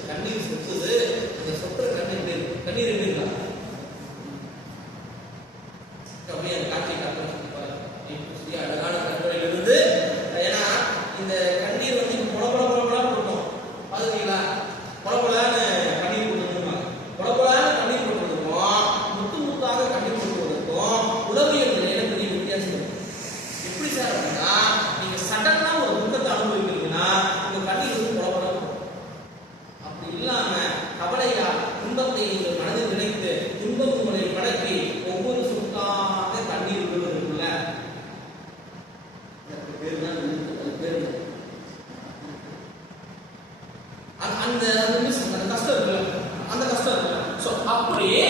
கண்ணீர் சொத்துது. அந்த சொத்துற கண்ணீர் எப்படி இருக்கா? அப்படியே அந்த காட்சி காட்டுற அழகான கண்களிலிருந்து. ஏன்னா இந்த கண்ணீர் வந்து பொலப்பொலான்னு கொடுக்கும். பாத்துக்கீங்களா? பொலப்பொலான்னு கண்ணீர் கொடுத்துருவாங்க. பொலப்பொலான்னு கண்ணீர் கொடுப்பதற்கும் முத்து முத்தாக கண்ணீர் கொடுப்பதற்கும் உளவியல் நிலையில பெரிய வித்தியாசம் இருக்கு. எப்படி சார் அப்படின்னா, நீங்க சடனா ஒரு துக்கத்தை அனுபவிக்கிறீங்கன்னா உங்க கண்ணீர் வந்து பொலப்பொலா. அப்படி இல்லாம கவலையா துன்பத்தை நீங்கள் மனதில் நினைத்து துன்பம் உங்களை படக்கி ஒவ்வொரு சுத்தாக கண்ணீர் விடுவதற்குள்ள பேர் தான் அந்த கஷ்டம் இருக்குல்ல, அந்த கஷ்டம் இருக்குல்ல. ஸோ அப்படியே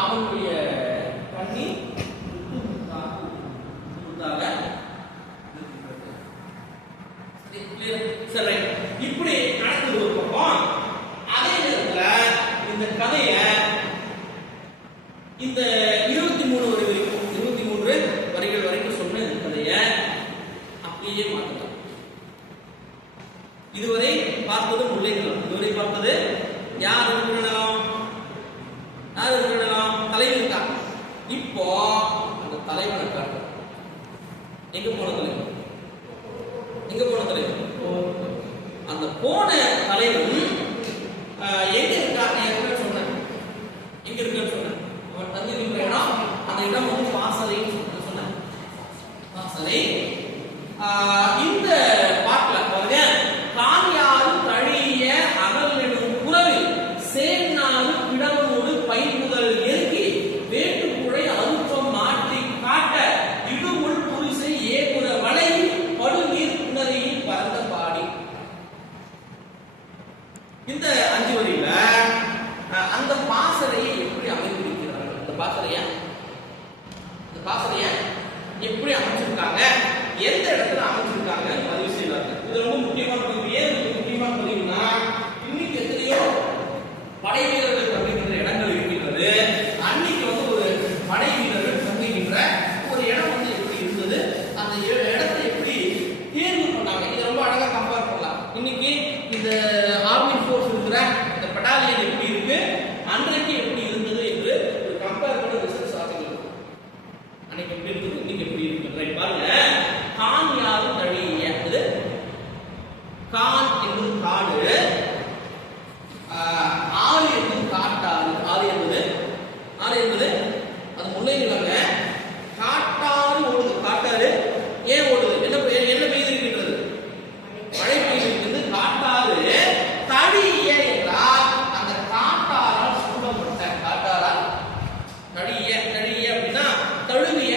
அவனுடைய கண்ணீர் சரி. இப்படி நடக்குது ஒரு பக்கம். அதே நேரத்துல இந்த கதைய இந்த 23 வரிகள் வரைக்கும் சொன்ன இந்த கதைய அப்படியே மாற்றலாம். இதுவரை பார்த்தது முல்லைநிலம். இதுவரை பார்த்தது யார் இருக்கிறோம்? தலைவன் இருக்கா. இப்போ அந்த தலைவனை காட்டு. எங்க போன தலைவன்? அந்த போன தலைவன் எங்க இருக்கான்னு சொன்னேன். எங்க இருக்குன்னு சொன்னேன். அவன் தங்கி இருக்கிற இடம், அந்த இடம் வந்து வாசலைன்னு சொன்னேன். வாசலை. இந்த பாட்டுல பாருங்க, காண்யாறு கழிய அகலிடும் குறவில் சேர்நாறு கிடவனோடு பைப்புதல் எருக்கி வேட்டுக்குழை அருப்பம் மாற்றி காட்ட இடுமுள் புரிசை ஏகுற வளை படுநீர் புணரியில் பறந்த பாடி. இந்த 5 வரியில அந்த பாசறையை எப்படி அமைத்திருக்கிறார்கள்? அந்த பாசறைய எப்படி அமைச்சிருக்காங்க, எந்த இடத்துல அமைச்சிருக்காங்க பதிவு செய்வாங்க. இது ரொம்ப முக்கியமான பதிவு. ஏன் முக்கியமான பதிவுனா, இன்னைக்கு எத்தனையோ படை வீரர்கள் தங்குகின்ற இடங்கள் இருக்கின்றது. அன்னைக்கு வந்து ஒரு படை வீரர்கள் தங்குகின்ற ஒரு இடம் வந்து எப்படி இருந்தது, அந்த இடத்தை எப்படி தேர்வு பண்ணாங்க, இது ரொம்ப அழகா கம்பேர் பண்ணலாம். இன்னைக்கு இந்த ஆர்மி ஃபோர்ஸ் இருக்கிற இந்த பட்டாலியன் எப்படி இருக்கு, அன்றைக்கு எப்படி இருந்தது என்று ஒரு கம்பேர் பண்ண ரிசர்ச் ஆகிருக்கு. அன்னைக்கு எப்படி இருக்குது இன்னைக்கு எப்படி இருக்கு ரைட் பாருங்க. கான் யாரும் தழிய அது கான் என்பது காடு, ஆறு என்பது காட்டாறு. ஆறு என்பது அது முல்லை நிலங்க. காட்டாறு ஓடுது. காட்டாறு ஏன் ஓடுது? என்ன பெய்து இருக்கின்றது? மழை பெய்து. காட்டாறு தழிய என்றால் அந்த காட்டாரால் சூழப்பட்ட, காட்டாரால் தழிய அப்படின்னா தழுவிய.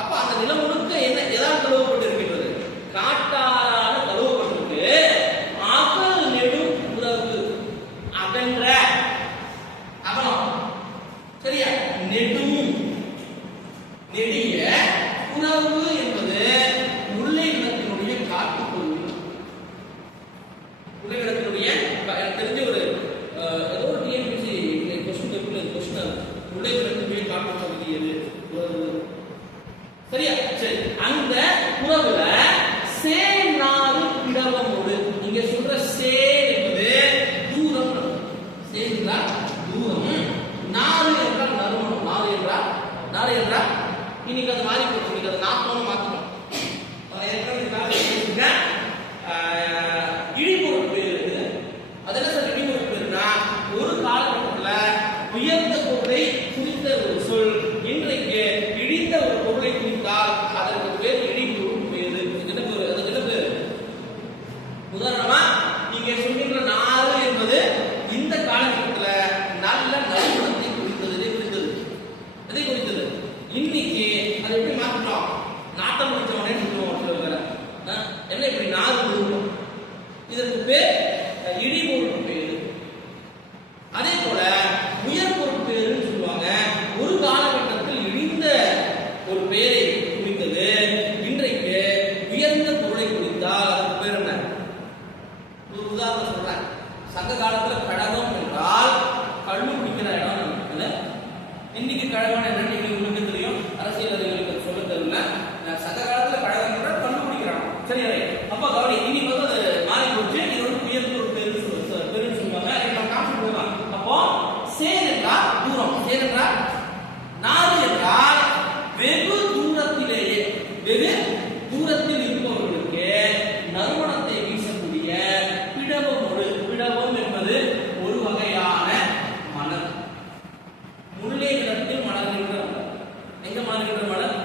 அப்ப அந்த நிலம் முழுக்க என்ன எதால் தழுவப்பட்டு இருக்கின்றது? காட்டாரால் தழுவப்பட்டிருக்கு. அகல் நெடும் உறவு, அகன்ற அகலம் சரியா, நெடும் நெடிய உறவு என்பது முல்லை நிலத்தினுடைய காட்டுப்பகுதி. முல்லை நிலத்தினுடைய எனக்கு தெரிஞ்ச ஒரு ஏதோ ஒரு டிஎன்பிசி கொஸ்டின் பேப்பர்ல கொஸ்டின் முல்லை நிலத்தினுடைய காட்டுப்பகுதி எது? உறவு சரியா. சரி, அந்த உறவுல சேநாறு பிடவமோடு, இங்க சொல்ற சேர் என்பது தூரம். சேர் என்றால் தூரம், நாறு என்றால் நறுமணம். நாறு என்றால் இன்னைக்கு அது மாறி போச்சு. இன்னைக்கு அது நாற்பது மாத்தணும். இடிபொருள் பேர் இருக்குது. அது என்ன சார் இடிபொருள் பேருனா? ஒரு காலகட்டத்தில் உயர்ந்த பொருளை குறித்த ஒரு சொல். இன்றைக்கு இடிந்த ஒரு பொருளை குறித்தால் அதற்கு பேர் இடிபொருள் பேரு. அதுக்கு என்ன பேரு? உதாரணமா நீங்க சொல்கின்ற நாறு என்பது இந்த காலகட்டத்தில் நல்ல நறுமணத்தை குறித்தது. எதை குறித்தது? இன்னைக்கு அதை எப்படி மாற்றலாம்? நாட்டம் முடிச்சவனே சொல்லுவோம் சில பேரை. என்ன இப்படி நாறு விழுவோம். இதற்கு பேர் இடிபொருள் பேரு. அதே போல உயர் பொருள் பேருன்னு சொல்லுவாங்க. ஒரு காலகட்டத்தில் இடிந்த ஒரு பெயரை குறித்தது. இன்றைக்கு உயர்ந்த பொருளை குறித்தால் அதுக்கு பேர் என்ன? ஒரு உதாரணம் சொல்றேன். சங்க காலத்தில் கழகம் என்றால் கள்ளு குடிக்கிற இடம். இன்னைக்கு கழகம் என்ன உங்களுக்கு தெரியும், அரசியல் அதிகாரிகளுக்கு சொல்ல தெரியல. சங்க காலத்துல கழகம் என்றால் கள்ளு குடிக்கிறாங்க. சரி, அப்ப கவனி, இன்னைக்கு அது மாறி போச்சு. இது உயர்ந்த ஒரு பேருன்னு சொல்லுவாங்க. நம்ம கான்செப்ட் போகலாம். அப்போ சேர் என்றால் தூரம், சேர் என்றால் நாறு என்றால் வெகு தூரத்திலேயே, வெகு தூரத்தில் இருப்பவர்களுக்கு நறுமணத்தை வீசக்கூடிய பிடவம். பிடவம் என்பது ஒரு வகையான மலர். முல்லை நிலத்தில் மலர்கின்ற மலர். எங்க மலர்கின்ற மலர்?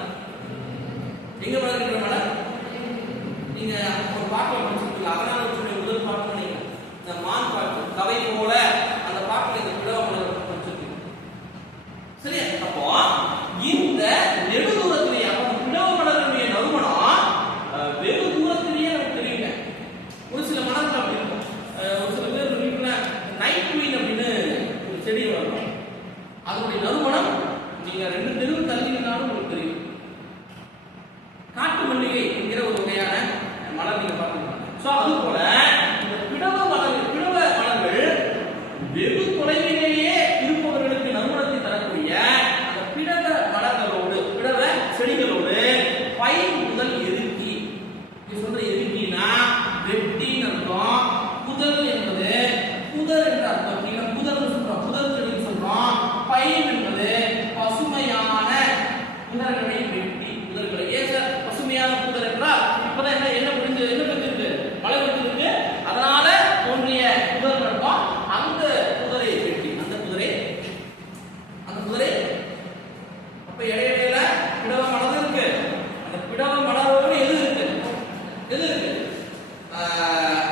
எங்க மலர்கின்ற மலர்? நீங்க ஒரு பாட்டு படிச்சிருக்கீங்க. அகநானூற்றுடைய முதல் பாட்டு நீங்க இந்த மான் பாட்டு, கவை போல அந்த பாட்டுல இந்த பிடவ மலர் படிச்சிருக்கீங்க. சரியா? அப்போ இந்த நெடு தூரத்திலேயே அப்ப பிடவ மலருடைய நறுமணம் வெகு தூரத்திலேயே நமக்கு தெரியல. ஒரு சில மலர்கள் அப்படி இருக்கும். ஒரு சில பேர் வீட்டுல நைட் குயின் அப்படின்னு ஒரு செடி வளர்க்கும். அதனுடைய நறுமணம் நீங்க 2 தெருவு தள்ளினாலும் உங்களுக்கு தெரியும். காட்டு மல்லிகை என்கிற ஒரு வகையான மலர் நீங்க பார்க்கலாம். சோ அது போல இந்த பிடவ மலர்கள் வெகு தொலைவிலேயே இருப்பவர்களுக்கு நறுமணத்தை தரக்கூடிய அந்த பிடவ மலர்களோடு, பிடவ செடிகளோடு பயிர் முதல் எருக்கி. இது சொல்ற எருக்கினா வெட்டின்னு அர்த்தம். புதல் என்பது புதர் என்ற அர்த்தம். நீங்க புதல் சொல்றோம், புதல் செடி சொல்றோம். பயிர் என்பது பசுமையான புதர்களை வெட்டி. புதர்களை ஏன் சார் பசுமையான புதர் என்றால் இப்பதான் என்ன புரிஞ்சிருக்கு? மழை பெய்திருக்கு, அதனால தோன்றிய புதர் இருக்கும். அந்த புதரை வெட்டி, அந்த புதரை அப்ப இடையில பிடவ மலர் இருக்கு. அந்த பிடவ மலரோடு எது இருக்கு?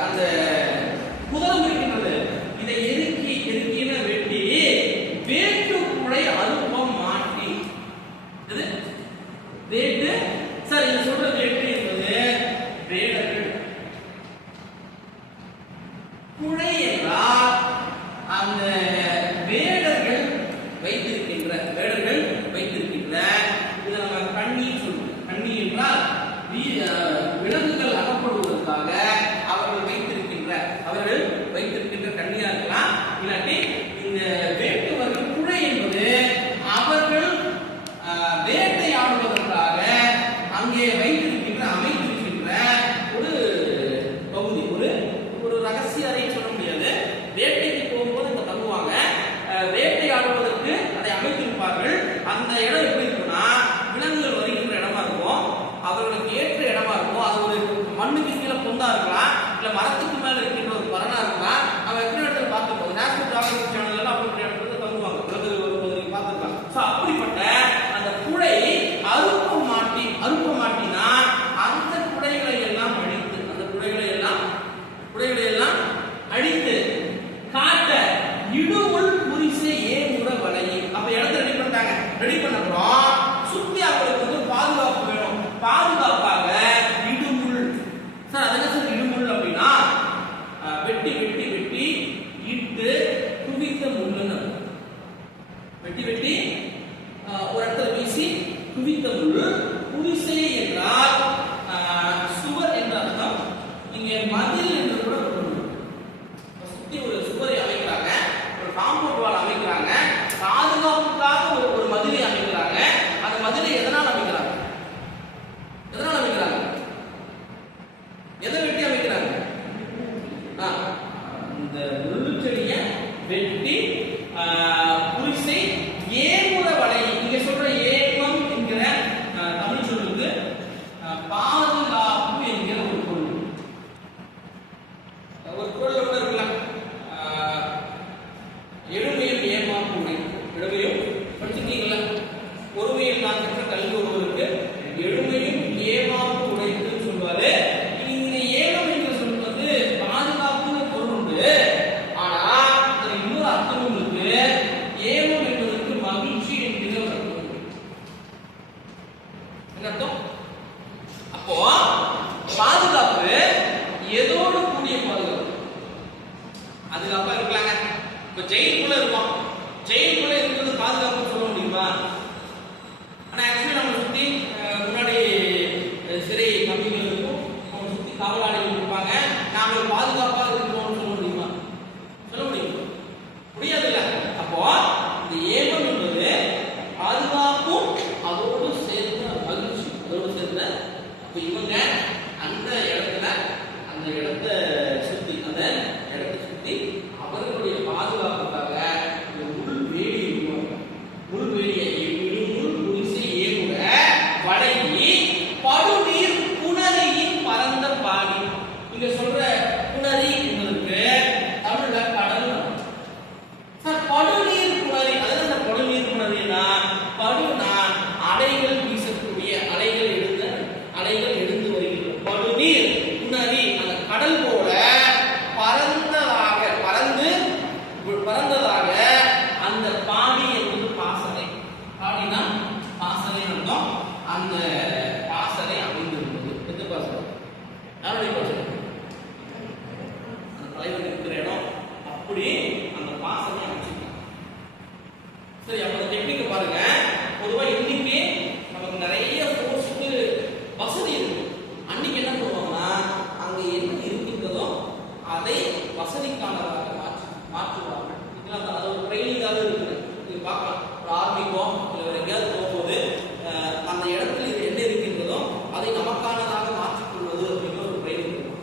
அந்த புதரும் இருக்கின்றது. இதை எருக்கின வெட்டி வேட்டுக்குடை அருப்பம் மாட்டி. இது வேட்டு சார். இது சொல்ற வேட்டு என்பது வேடர்கள். குடை என்றால் அந்த வேடர்கள் வைத்திருக்கின்ற பண்ணணும். சுத்தி அவங்களுக்கு வந்து பாதுகாப்பு வேணும். பாதுகாப்பாக இடுமுள். சார் அது என்ன சார் இடுமுள் அப்படின்னா வெட்டி வெட்டி வெட்டி இட்டு குவித்த முள்ளுன்னு. வெட்டி வெட்டி ஒரு இடத்துல வீசி குவித்த முள். குவிசை என்றால் சுவர் என்ற அர்த்தம். இங்கே மதில் என்று கூட சுத்தி ஒரு சுவரை அமைக்கிறாங்க, ஒரு காம்பவுண்ட் வால் அமைக்கிறாங்க, பாதுகாப்புக்காக ஒரு மதிலை அமைக்கிறாங்க. அந்த மதிலை எதனால் அமைக்கிறாங்க? எதனால் அமைக்கிறாங்க? எதை வெட்டி அமைக்கிறாங்க? இந்த முள்ளு செடியை வெட்டி குரிசை ஏமுற வலை. இங்க சொல்ற ஏமம் என்கிற தமிழ் சொல்லுக்கு பாதுகாப்பு என்கிற ஒரு பொருள். ஒரு பொருள் கூட இருக்கலாம். எழுமையும் ஏமாப்பு உடை. எழுமையும் படிச்சிருக்கீங்களா? ஒருமையில் நான் கற்ற கல்வி ஒருவருக்கு எழுமையும் ஏமாப்பு உடைன்னு சொல்லுவாரு. இந்த ஏமம் என்று சொல்வது பாதுகாப்புன்னு பொருள் உண்டு. ஆனா அதுல இன்னொரு அர்த்தமும் இருக்கு. ஏமம் என்பதற்கு மகிழ்ச்சி என்கிற ஒரு அர்த்தம் உண்டு. என்ன அர்த்தம்? அப்போ பாதுகாப்பு எதோடு கூடிய பாதுகாப்பு? பாதுகாப்பா இருக்கலாங்க. இப்ப ஜெயிலுக்குள்ள இருக்கோம், ஜெயிலுக்குள்ள இருக்கிறது பாதுகாப்பு சொல்ல முடியுமா? ஆனா ஆக்சுவலி நம்ம சுத்தி முன்னாடி சிறை கம்பிகள் இருக்கும், நம்ம சுத்தி காவலாளிகள் இருப்பாங்க. நாம பாதுகாப்பா இருக்கணும்னு சொல்ல முடியுமா? சொல்ல முடியுமா? முடியாது இல்ல. அப்போ இந்த ஏமம் என்பது பாதுகாப்பும் அதோடு சேர்ந்த மகிழ்ச்சி, அதோடு சேர்ந்த. அப்ப இவங்க அந்த இடத்தை சுத்தி அவர்களுடைய பாதுகாப்புக்காக முள் வேலி இருக்கும். முள் வேலியை இடுமுள் குரிசை ஏமுற வளையி படுநீர் புணரியின் பரந்த பாடி. இங்க சொல்ற புணரி என்பதற்கு தமிழ்ல கடல். சார் படுநீர் புணரி, அதாவது படுநீர் புணரினா படுனா அலைகள் வீசக்கூடிய அலைகள் எழுந்து வருகிறது. படுநீர் புணரி அந்த கடல் போல பறந்ததாக அந்த பாடி என்பது பாசனை. பாடினா பாசனை அர்த்தம். அந்த பாசனை அமைந்திருந்தது. எந்த பாசனை? யாருடைய பாசனை? அந்த தலைவர் இருக்கிற இடம் அப்படி அந்த பாசனை அமைச்சிருக்காங்க. சரி, அப்ப அந்த டெக்னிக்கை பாருங்க. பொதுவா இன்னைக்கு நமக்கு நிறைய போர்ஸுக்கு வசதி இருக்கு. அன்னைக்கு என்ன பண்ணுவாங்கன்னா அங்க என்ன இருக்கின்றதோ அதை வசதிக்கானதாக மாற்றுவாங்க. அது ஒரு ட்ரைனிங்காக இருக்குது. நீங்க பார்க்கலாம், ஒரு ஆர்மிக்கோ இல்லை எங்கேயாவது போகும்போது அந்த இடத்துல இது என்ன இருக்கின்றதோ அதை நமக்கானதாக மாற்றிக்கொள்வது அப்படிங்கிற ஒரு ட்ரைனிங் இருக்கும்.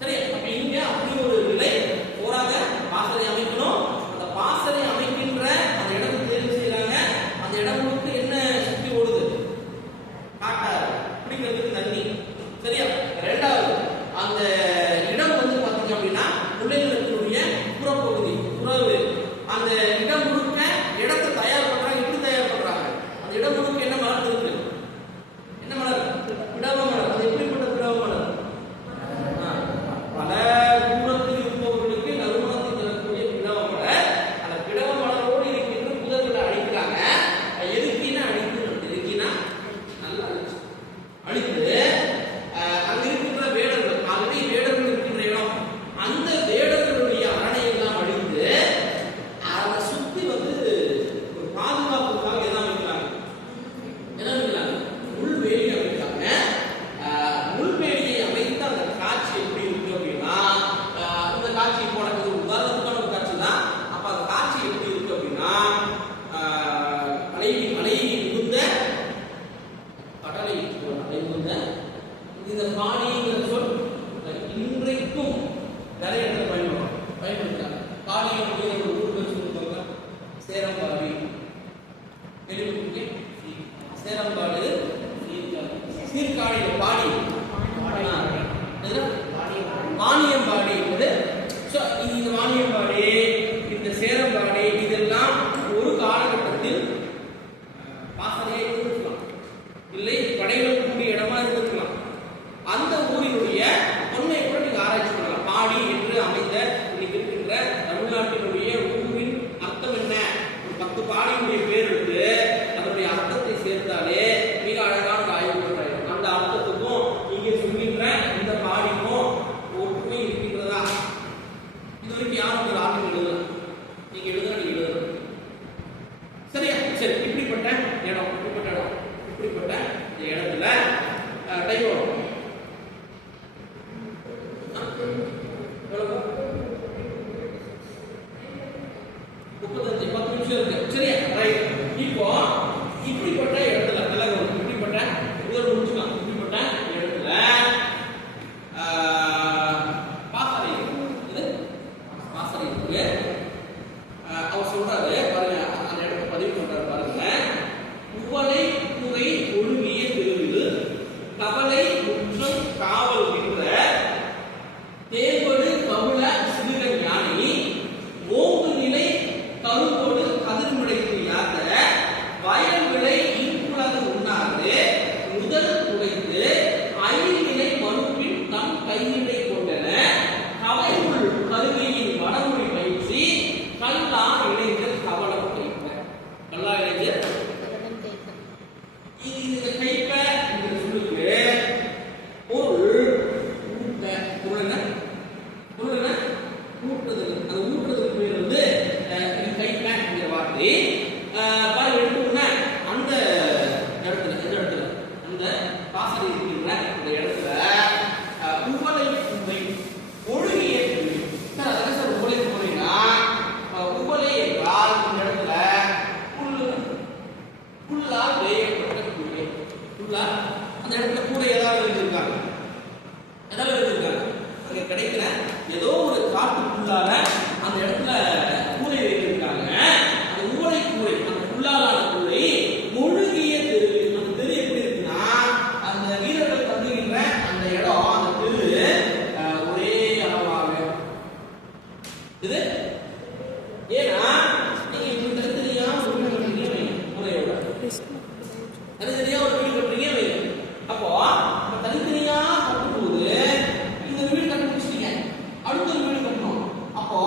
சரி, அப்ப இங்க அப்படி ஒரு நிலை போறாங்க. பாசறை அமைக்கணும். அந்த பாசறை அமைக்கின்ற அந்த இடத்தை தேர்வு செய்யறாங்க. அந்த இடம் முழுக்க என்ன சுத்தி ஓடுது? காட்டாறு, குடிக்கிறதுக்கு தண்ணி. சரியா? ரெண்டாவது, அந்த இடம் வந்து பாத்தீங்க அப்படின்னா முல்லைநிலத்தினுடைய புறப்பகுதி, புறவு. அந்த இடம் முழுக்க இடத்தை தயார் பண்றாங்க. எப்படி தயார் பண்றாங்க? அந்த இடம் முழுக்க என்ன மலர் இருக்கு? என்ன மலர்? விடவ மலர். அது எப்படிப்பட்ட விடவ மலர்? பல தூரத்தில் இருப்பவர்களுக்கு நறுமணத்தை தரக்கூடிய விடவ மலர். அந்த விடவ மலரோடு இருக்கின்ற புதர்களை அழிக்கிறாங்க. எதுக்கினா நல்லா அழித்து அங்க இருக்கின்ற வேடர்கள், ஆல்ரெடி வேடர்கள் இருக்கின்ற இடம், அந்த வேடர்களுடைய அரணை எல்லாம் அழித்து அதை சுத்தி வந்து ஒரு பாதுகாப்புக்காக எல்லாம் வைக்கிறாங்க. என்ன வைக்கிறாங்க? முள்வேலி அமைக்கிறாங்க. முள்வேலியை அமைத்து அந்த காட்சி எப்படி இருக்கு அப்படின்னா, இந்த காட்சி போன உதாரணத்துக்கான ஒரு காட்சி தான். அப்ப அந்த காட்சி எப்படி இருக்கு அப்படின்னா, மலை மிகுந்த கடலை மிகுந்த இந்த பாடிங்கிற சொல் இன்றைக்கும் நிறைய இடத்துல பயன்படுத்துறாங்க. பாடியுடைய ஒரு ஊர் பேர் சொல்லுவாங்க, சேரம்பாடி. சேரம்பாடு, சீர்காழியில பாடி, வாணியம்பாடி. இந்த வாணியம்பாடி, இந்த சேரம்பாடி இதெல்லாம் ஒரு காலகட்டத்தில் பாசறையை இருக்கலாம், இல்லை படைகளுக்கு இடமா இருந்திருக்கலாம். அந்த ஊரினுடைய தொன்மையை கூட நீங்க ஆராய்ச்சி பண்ணலாம். பாடி என்று அமைந்த இன்னைக்கு இருக்கின்ற தமிழ்நாட்டினுடைய ஊரின் அர்த்தம் என்ன? ஒரு 10 பாடியினுடைய பேர் இருக்கு. இடம், இப்படிப்பட்ட இடத்துல டைம் வரும். சரியா? ரைட். இப்போ இப்படிப்பட்ட இடத்துல இப்படிப்பட்ட முதல் முடிச்சுக்கலாம். இப்படிப்பட்ட இடத்துல பாசறை இருக்கு. அவர் சொல்றாரு பாருங்க, அந்த இடத்தை பதிவு பண்றாரு பாருங்க. உவலை குறை ஒழுங்கிய தெருவில் கவலை முற்றம் காவல் என்ற தேவடு கவுள சிறுக ஞானி ஓங்கு நிலை கருவோடு கதிர்முடைக்கு யாத்த வயல் விளை இன்புலகு உண்ணாது முதல் குறைத்து அயில் நிலை மறுப்பின் தம் கையிடை கொண்டன கவையுள் கருவியின் வடமொழி பயிற்சி கல்லா இளைஞர் கவலம் கைப்ப. கல்லா இளைஞர் இந்த கைப்ப என்ற சொல்லுக்கு பொருள் ஊட்டுதல். அந்த ஊட்டுறதுக்கு பேர் வந்து கைப்ப என்கிற வார்த்தை. பாருங்க, எடுத்தோம்னா அந்த இடத்துல அந்த பாசறை இருக்கின்ற அந்த இடத்துல உவலை குறை ஒழுகிய சார். அதான் சார் உவலை குறைனா உவலை என்றால் இந்த இடத்துல புல்லால் வேயப்பட்ட கூடை. புல்லால் அந்த இடத்துல கூடை ஏதாவது எழுதியிருக்காங்க, அங்க கிடைக்கிற ஏதோ ஒரு காட்டு புல்லால அந்த இடத்துல கூடை வைத்திருக்காங்க. அந்த உவலை கூடை, அந்த புல்லாலான கூடை ஒழுகிய தெரு. அந்த தெரு எப்படி இருக்குன்னா, அந்த வீரர்கள் தங்குகின்ற அந்த இடம், அந்த தெரு ஒரே அளவாக இது. ஏன்னா நீங்க இப்படி தனித்தனியா ஒரு வீடு கட்டுறீங்க முறையோட, தனித்தனியா ஒரு வீடு கட்டுறீங்க. அப்போ தனித்தனியா கட்டும்போது இந்த வீடு கட்டி முடிச்சிட்டீங்க, அடுத்த வீடு கட்டணும். அப்போ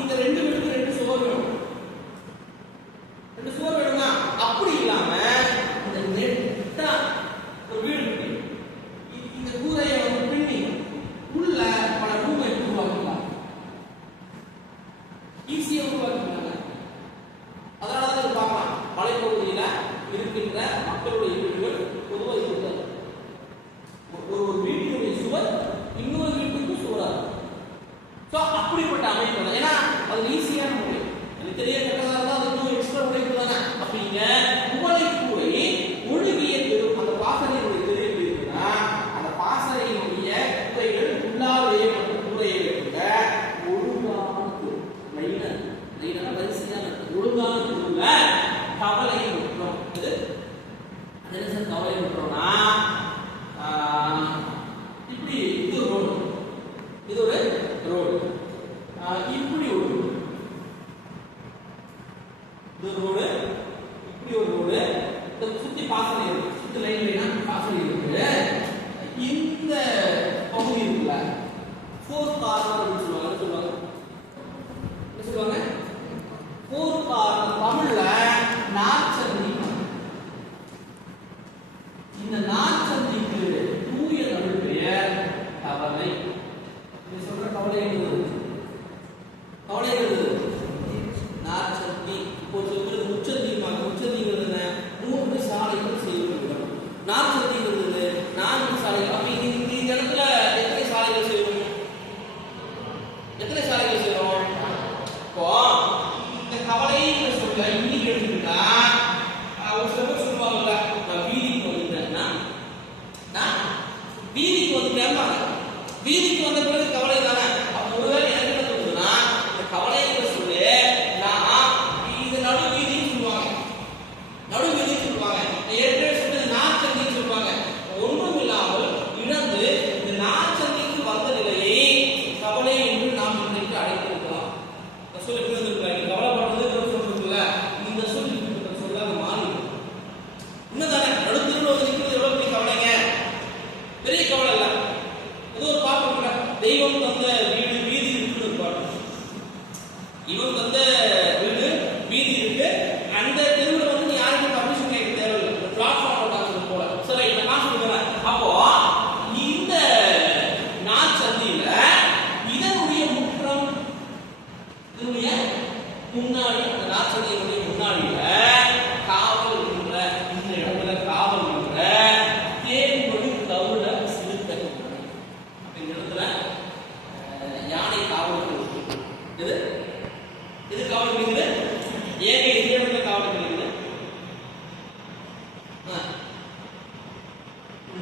இந்த ரெண்டு வீட்டுக்கு ரெண்டு சுவர் வேணும். வேணுமா? அப்படி இல்லாம இந்த நெட்டா ஒரு வீடு கட்டி இந்த கூரையை வந்து பின்னி உள்ள பல ரூமை உருவாக்கலாம், ஈஸியா உருவாக்கினாங்க. அதனாலதான் பார்க்கலாம், மலைப்பகுதியில இருக்கின்ற மக்களுடைய வீடுகள் பொதுவாக இருக்காது. ஒரு வீட்டினுடைய சுவர் இன்னொரு வீட்டுக்கும் சுவராது. அப்படிப்பட்ட அமைப்பு தான். ஏன்னா அது ஈஸியான முறை. தனித்தனியா கட்டதா இருந்தா அது இன்னும் எக்ஸ்ட்ரா உழைப்பு தானே. அப்படிங்க உவலை கூரை ஒழுகிய தெரு. அந்த பாசறையினுடைய தெரு எப்படி இருக்குன்னா, அந்த பாசறையினுடைய கூரைகள் உள்ளாலேயே மற்றும் கூரையை வைக்கிற ஒழுங்கான தெரு. லைனான வரிசையான ஒழுங்கான தெருவுல கவலை முற்றம். அது என்ன சார் கவலை முற்றம்னா, இப்படி இது ஒரு ரோடு, இது ஒரு ரோடு, இப்படி ஒரு ரோடு, இது ரோடு, இப்படி ஒரு ரோடு, இந்த சுத்தி பாசறை இருக்கு, சுத்தி லைனா பாசறை இருக்கு. இந்த பகுதி இருக்குல்ல, ஃபோர் கார்னர் அப்படின்னு சொல்லுவாங்க. என்ன சொல்லுவாங்க? Four corner. தமிழ்ல நாற்சந்தி. இந்த நாற்சந்திக்கு தூய தமிழ் பெயர் கவலை. சொல்ற கவலை நாற்சந்தி. இப்போ சொல்றது முச்சந்திங்கிறது. முச்சந்திங்கிறது 3 சாலைகள் செய்யப்படும். நாற்சந்திங்கிறது 4 சாலைகள். அப்ப இந்த இடத்துல எத்தனை சாலைகள் செய்யணும்? எத்தனை சாலைகள் செய்யணும்? இப்போ இந்த கவலைங்கிற சொல்ல இன்னைக்கு எடுத்துக்கிட்டா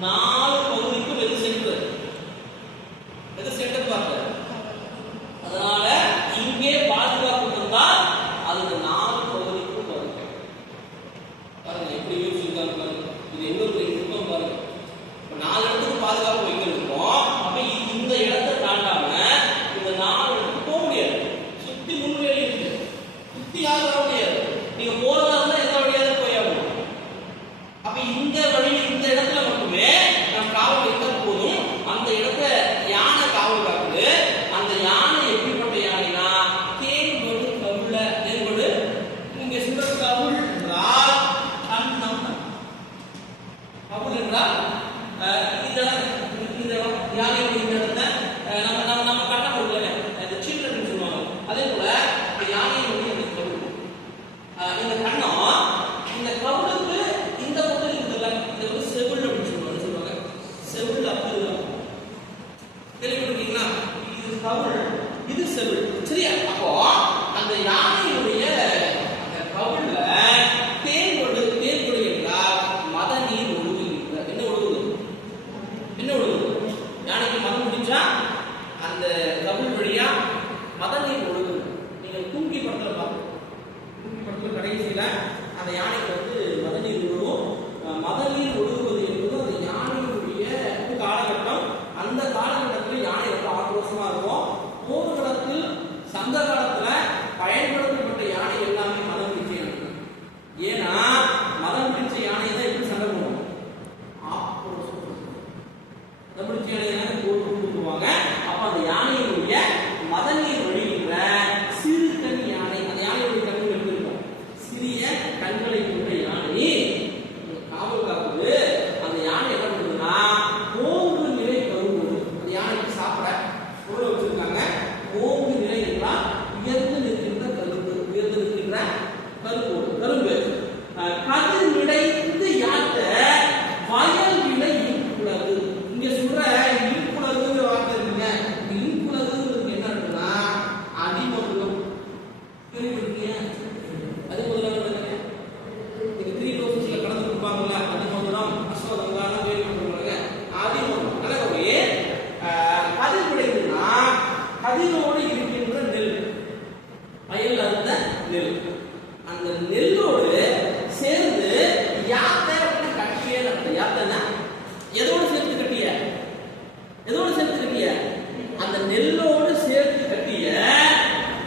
4 பகுதிக்கும் எது சென்டர்? எது சென்டர் பார்க்க? அதனால இங்கே பாதுகாப்பு இருந்தால் அது 4 பகுதிக்கும் பாருங்க. பாருங்க எப்படி யூஸ் இருக்காங்க பாருங்க. இது எங்க இருக்கும் பாருங்க. இப்ப 4 இடத்துக்கு பாதுகாப்பு வைக்கிறோம். அப்ப இந்த இடத்தை தாண்டாம இந்த 4 இடத்துக்கு போக முடியாது. சுத்தி முன்வேலி இருக்கு. சுத்தி யாரும் வர முடியாது. நீங்க போறதா இருந்தா எந்த வழியாவது போய் ஆகணும். அப்ப இந்த வழி இந்த இடத்துல மட்டுமே நம்ம காவல் வைத்தா போதும். அந்த இடத்தை யானை காவல் காக்குது. அந்த யானை எப்படிப்பட்ட யானைனா தேன்படு கவுள தேன்படு. இங்க சொல்ற கவுள் என்றால் கண்ணம். கவுள் என்றால் இந்த யானை இந்த இடத்துல நம்ம கண்ணம் கொடுக்கல இந்த சில்ட்ரன் சொல்லுவாங்க. அதே போல இந்த யானை கவுள் இந்த கண்ணம் இந்த கவுளுக்கு இந்த பக்கம் இருக்குல்ல இது வந்து செவுள் அப்படின்னு சொல்லுவாங்க. செவுள் அப்படிதான் கேள்விப்பட்டிருக்கீங்களா? இது கவுள் இது செவுள் சரியா? அப்போ அந்த யானையுடைய அந்த கவுள்ல தேன்படு என்றால் மத நீர் ஒழுகுகின்ற என்ன ஒழுகுது? என்ன ஒழுகுது? யானைக்கு மதம் முடிஞ்சா அந்த கவுள் வழியா மத நீர் ஒழுகுது. நீங்க தூங்கி படத்துல பாருங்க. தூங்கி படத்துல கடைசியில அந்த யானைக்கு வந்து மத நீர் ஒழுகும். மத நீர் ஒழுகுவது என்பது அந்த யானையுடைய காலகட்டம். அந்த காலகட்டத்தில் யானை ரொம்ப ஆக்ரோஷமா இருக்கும். போர்க்களத்தில் சங்க காலத்துல பயன்படுத்தப்பட்ட யானை எல்லாமே மதம் பிடிச்ச யானை. ஏன்னா மதம் பிடிச்ச யானை தான் எப்படி சண்டை போடும்? மதம் பிடிச்ச யானை போடுவாங்க. அப்ப அந்த யானையுடைய மத நீர் வழிகின்ற சிறு கண் யானை. அந்த யானையுடைய கண்கள் எப்படி இருக்கும்? சிறிய கண்களை கொண்ட யானை காவல் காக்குது. அந்த யானை என்ன பண்ணுதுன்னா ஓங்கு நிலை கரும்பு. அந்த யானைக்கு சாப்பிட பொருளை வச்சிருக்காங்க. ஓங்கு நிலை என்றால் உயர்ந்து நிற்கின்ற கரும்பு. உயர்ந்து நிற்கின்ற கரும்பு கதிர் நிடைந்து யாத்த வயல் விளை இன்புலகு. இங்க சொல்ற இன்புலகுங்கிற வார்த்தை இருக்குங்க. இன்புலகுங்கிறது என்ன இருக்குன்னா அதிமதுரம். கேள்விப்பட்டிருக்கீங்க? அதிமதுரம் நீங்க 3 டோசஸ்ல கலந்து கொடுப்பாங்கல்ல அதிமதுரம் அஸ்வகங்காலாம் கேள்விப்பட்டிருப்பாங்க. அதிமதுரம் நல்லவே கதிர் விளைவுனா கதிரோடு இருக்கின்ற நெல். வயல் அந்த நெல். அந்த நெல்லோடு சேர்ந்து யாத்தை கட்டிய யாத்தனா எதோடு சேர்த்து கட்டிய? எதோடு சேர்த்து கட்டிய? அந்த நெல்லோடு சேர்த்து கட்டிய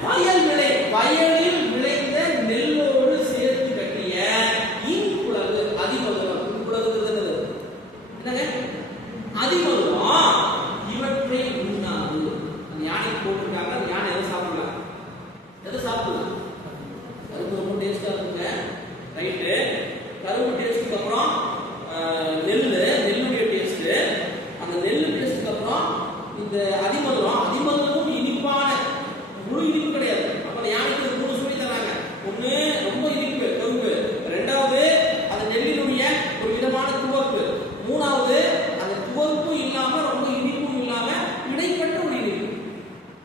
வயல் விளை. வயலில் விளைந்த நெல்லோடு சேர்த்து கட்டிய இன்புலகு அதிமதுரம். இன்புலகுங்கிறது என்னங்க? அதிமதுரம். இவற்றை உண்ணாது. அந்த யானை போட்டுருக்காங்க. அந்த யானை எதை சாப்பிடலாம்? எதை சாப்பிடலாம்? கரும்பு ரொம்ப டேஸ்டா இருக்குங்க. ரைட்டு. கரும்பு டேஸ்ட்டுக்கு அப்புறம் நெல்லுடைய டேஸ்ட். அந்த நெல்லு டேஸ்ட்டுக்கு அப்புறம் இந்த அதிமதுரம் இனிப்பான முழு இனிப்பு கிடையாது. அப்ப யானைக்கு 3 சுவை தராங்க. ஒண்ணு ரொம்ப இனிப்பு கரும்பு. 2வது அந்த நெல்லினுடைய ஒரு விதமான துவர்ப்பு. 3வது அந்த துவர்ப்பும் இல்லாம ரொம்ப இனிப்பும் இல்லாம இடைப்பட்ட ஒரு இனிப்பு.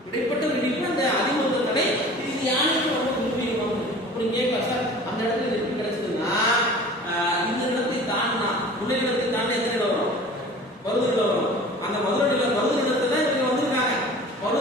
இடைப்பட்ட ஒரு இனிப்பு அந்த அதிமதுரம் கடை. இது யானைக்கு ரொம்ப விரும்பி அப்படி கேட்பா சார் அந்த இடத்துல எப்படி கிடைச்சதுன்னா இந்த இடத்தை தாண்டினா முன்னை இடத்தை தாண்டி எத்தனை இடம் வரும்? 10 இடம் வரும். அந்த மதுரை நிலத்தை தான் இவங்க வந்திருக்காங்க. 10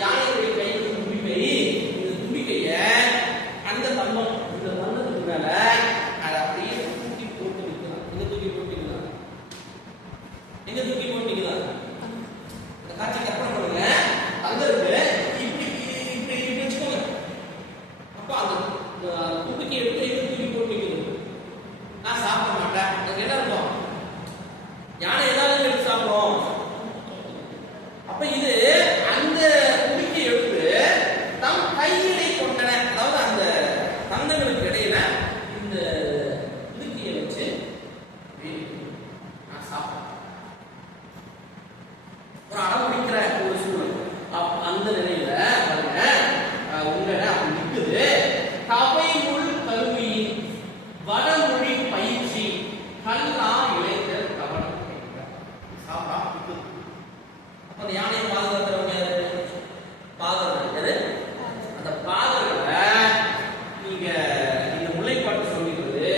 யானையுடைய கையில் தும்பிக்கை, இந்த தும்பிக்கைய அந்த தந்தம், இந்த தந்தத்துக்கு மேல அதை அப்படியே தூக்கி போட்டு நிற்கிறான். எங்க தூக்கி போட்டு நிற்கிறான்? எங்க தூக்கி போட்டு நிற்கிறான்? இந்த காட்சி கற்பனை பண்ணுங்க. தந்தருக்கு இப்படி இப்படி இப்படி வச்சுக்கோங்க. அப்போ அந்த தும்பிக்கை எடுத்து எங்க தூக்கி போட்டு நிற்கிறது? நான் சாப்பிட மாட்டேன். அதுக்கு என்ன அர்த்தம்? யானை ஏதாவது எடுத்து சாப்பிடும். அப்ப இது அந்த தும்பிக்கை எடுத்து தம் கையிலே கொண்டன, அதாவது அந்த தந்தங்களுக்கு இடையில இந்த தும்பிக்கையை வச்சு நான் சாப்பிட்டேன். ஒரு அடம் பிடிக்கிற ஒரு சூழல். அந்த நிலையில பாருங்க, உங்களை அப்படி நிற்குது. கவைமுள் கருவியின் வடமொழி பயிற்சி கல்லா இளைஞர் கவனம் சாப்பிட்டா. அப்ப அந்த யானையை பாதுகாக்கிறவங்க யாரு? பாதகர்கள். யாரு? அந்த பாதகர்களை நீங்க இந்த முல்லைப்பாட்டு சொல்லிக்கிறது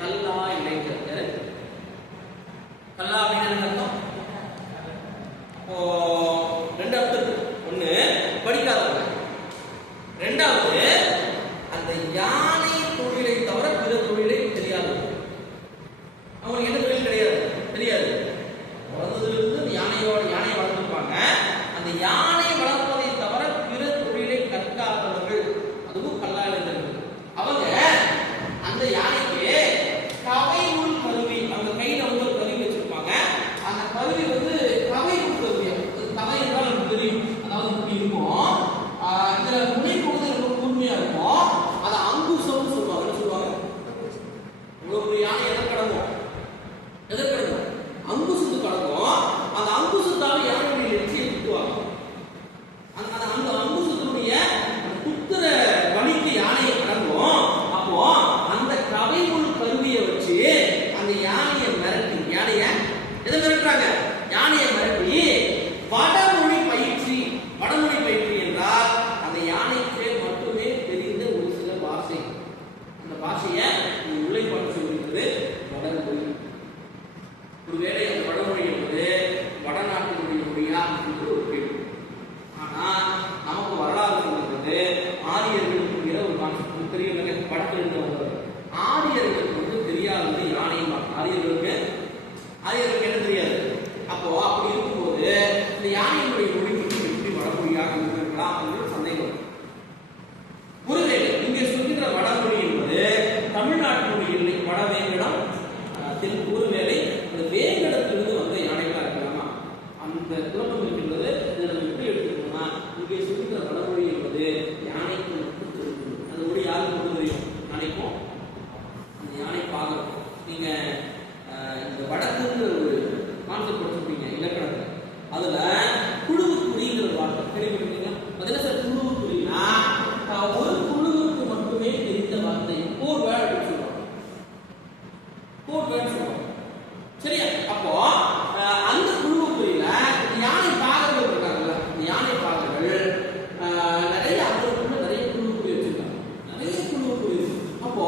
கல்லா இளைஞர். கல்லா அப்படின்னு அர்த்தம். அப்போ ரெண்டு அர்த்தம் இருக்கு. ஒண்ணு படிக்காதவங்க, ரெண்டாவது அந்த யானை தொழிலை தவிர பிற தொழிலை தெரியாதவங்க. அவங்களுக்கு என்ன தொழில் கிடையாது, தெரியாது. வளர்ந்ததிலிருந்து யானையை வளர்ந்துருப்பாங்க. அந்த யானை வளர்ப்பதை தவிர பிற தொழிலை கற்காதவர்கள், அதுவும் கல்லா இளைஞர்கள். அவங்க அந்த யானைக்கு கவைமுள் கருவி, அவங்க கையில வந்து ஒரு கருவி வச்சிருப்பாங்க. அந்த கருவி வந்து கவைமுள் கருவி. கவை என்றால் நமக்கு தெரியும், அதாவது இப்படி இருக்கும். இதுல முனை பொழுது ரொம்ப கூர்மையா இருக்கும். அதை அங்குசம்னு சொல்லுவாங்க. என்ன சொல்லுவாங்க? ஒரு யானை எதற்கடங்கும்? எதற்கடங்கும்? அங்குசத்து கடங்கும். அந்த அங்குசத்தால யானையுடைய எச்சியை குத்துவாங்க. அந்த அங்குசத்தினுடைய குத்துற வலிக்கு யானையை கடங்கும். அப்போ அந்த கவைமுள் கருவியை வச்சு அந்த யானையை மிரட்டி, யானைய எதை மிரட்டுறாங்க? யானையை மிரட்டி வடமொழி பயிற்சி. வடமொழி பயிற்சி என்றால் அந்த யானைக்கு மட்டுமே தெரிந்த ஒரு சில பாஷை. அந்த பாஷையை முல்லைப்பாட்டு சொல்லிக்கிறது வடமொழி. ஒருவேளை அந்த வடமொழி என்பது வடநாட்டினுடைய மொழியா என்று ஒரு கேள்வி. ஆனா நமக்கு வரலாறு சொல்லுறது ஆரியர்களுக்கு ஒரு கான்செப்ட் தெரியல. வடக்கில் இருந்தவங்க ஆரியர்களுக்கு வந்து தெரியாதது யானை. ஆரியர்களுக்கு என்ன தெரியாது. அப்போ அப்படி இருக்கும்போது இந்த யானையினுடைய மொழி மட்டும் எப்படி வடமொழியாக இருக்கலாம் அப்படின்னு சந்தேகம். ஒருவேளை இங்கே சொல்கின்ற வடமொழி என்பது தமிழ்நாட்டினுடைய இல்லை, வடவேங்கடம். ஒருவேளை அந்த வேங்கடத்திலிருந்து வந்த யானைகளா இருக்கலாமா? அந்த குழப்பம் இருக்கின்றது. இதை நம்ம எப்படி எடுத்துக்கணும்னா, இங்கே சொல்கின்ற வடமொழி என்பது யானைக்கு மட்டும் தெரியும். அந்த மொழி யாருக்கு மட்டும் தெரியும்? யானைக்கும். அந்த யானை பாகம் நீங்க இந்த வடக்குங்கிற ஒரு கான்செப்ட் படிச்சிருப்பீங்க இலக்கணத்துல. அதுல குழுவுக்குறிங்கிற வார்த்தை கேள்விப்பட்டீங்க. அதுல சார் குழுவுக்குறினா ஒரு குழுவுக்கு மட்டுமே தெரிந்த வார்த்தை கோர் வேர்ட் அப்படின்னு சொல்லுவாங்க. கோர் வேர்ட் சொல்லுவாங்க. சரியா? அப்போ அந்த குழுவுக்குறியில யானை பாகங்கள் இருக்காங்கல்ல, யானை பாகங்கள் நிறைய அவர்களுக்குள்ள நிறைய குழுவுக்குறி வச்சிருக்காங்க. நிறைய குழுவுக்குறி. அப்போ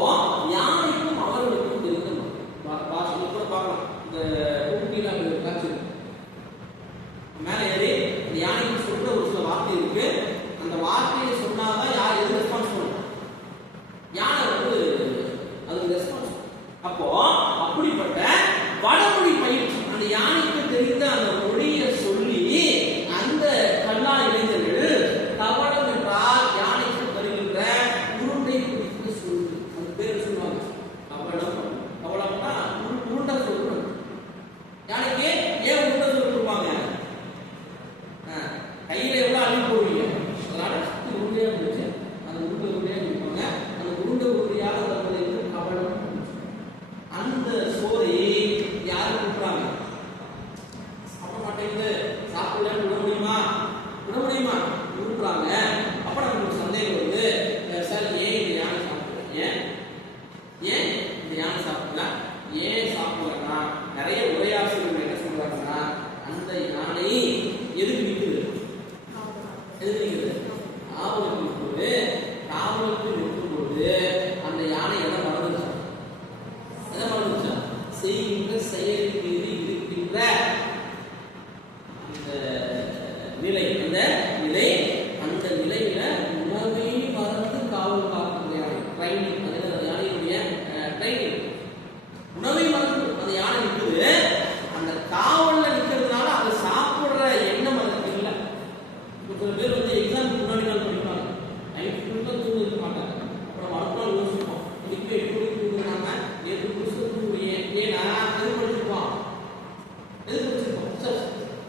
யானைக்கும் அவர்களுக்கும் தெரிந்த பாஷை கூட பார்க்கலாம். இந்த காட்சி மேல ஏறி அந்த யானைக்கு சொல்ற ஒரு சில வார்த்தை இருக்கு. அந்த வார்த்தையை சொன்னாதான் யார் எது ரெஸ்பான்ஸ் பண்ணும்? யானை வந்து அது ரெஸ்பான்ஸ். அப்போ அப்படிப்பட்ட வடமொழி பயிற்சி அந்த யானைக்கு தெரிந்த அந்த மொழியை சொல்லி அந்த கல்லா இளைஞர்கள் கவடம் என்றால் யானைக்கு தருகின்ற உருண்டை பிடித்து சொல்லு, அது பேர் சொல்லுவாங்க. கவடம். கவடம்னா உருண்டை சொல்லு. யானைக்கு ஏன் உருண்டை சொல்லி கொடுப்பாங்க? கையில எவ்வளவு அள்ளி போடுவீங்க, அதனால உருண்டையா இருந்துச்சு. அந்த உருண்டை உருண்டையா கொடுப்பாங்க. அந்த உருண்டை உருண்டையாக தருவதை கவடம். அந்த சோறை யாரு கொடுக்குறாங்க? சாப்பிட மாட்டேங்குது, சாப்பிடல விட முடியுமா? விட முடியுமா? கொடுக்குறாங்க. அப்ப நமக்கு ஒரு சந்தேகம் வருது, சார் ஏன் இந்த யானை சாப்பிடல? ஏன் இந்த யானை சாப்பிடல? ஏன் சாப்பிடலன்னா நிறைய உரையாசிரியர்கள் என்ன சொல்றாங்கன்னா, அந்த யானை எதுக்கு நிற்குது? எதுக்கு நிற்குது? காவலுக்கு நிற்குது. காவலுக்கு நிற்கும்போது அந்த யானை எதை மறந்துச்சா? எதை மறந்துச்சா? செய்கின்ற செயலின் மீது இருக்கின்ற அந்த நிலை, அந்த நிலை பேர் வந்து எக்ஸாமுக்கு முன்னாடி நாள் படிப்பாங்க, நைட் ஃபுல்லாக தூங்கிருக்க மாட்டாங்க. அப்புறம் அடுத்த நாள் யோசிப்போம், இன்னைக்கு எப்படி தூங்குறாங்க, எது புதுசு தூங்குறியே, ஏன்னா எது படிச்சிருப்போம்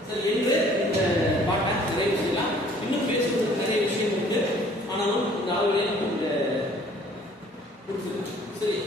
சரி என்று இந்த பாட்டை நிறைவு செய்யலாம். இன்னும் பேசுவதற்கு நிறைய விஷயம் உண்டு, ஆனாலும் இந்த அளவிலே இந்த சரி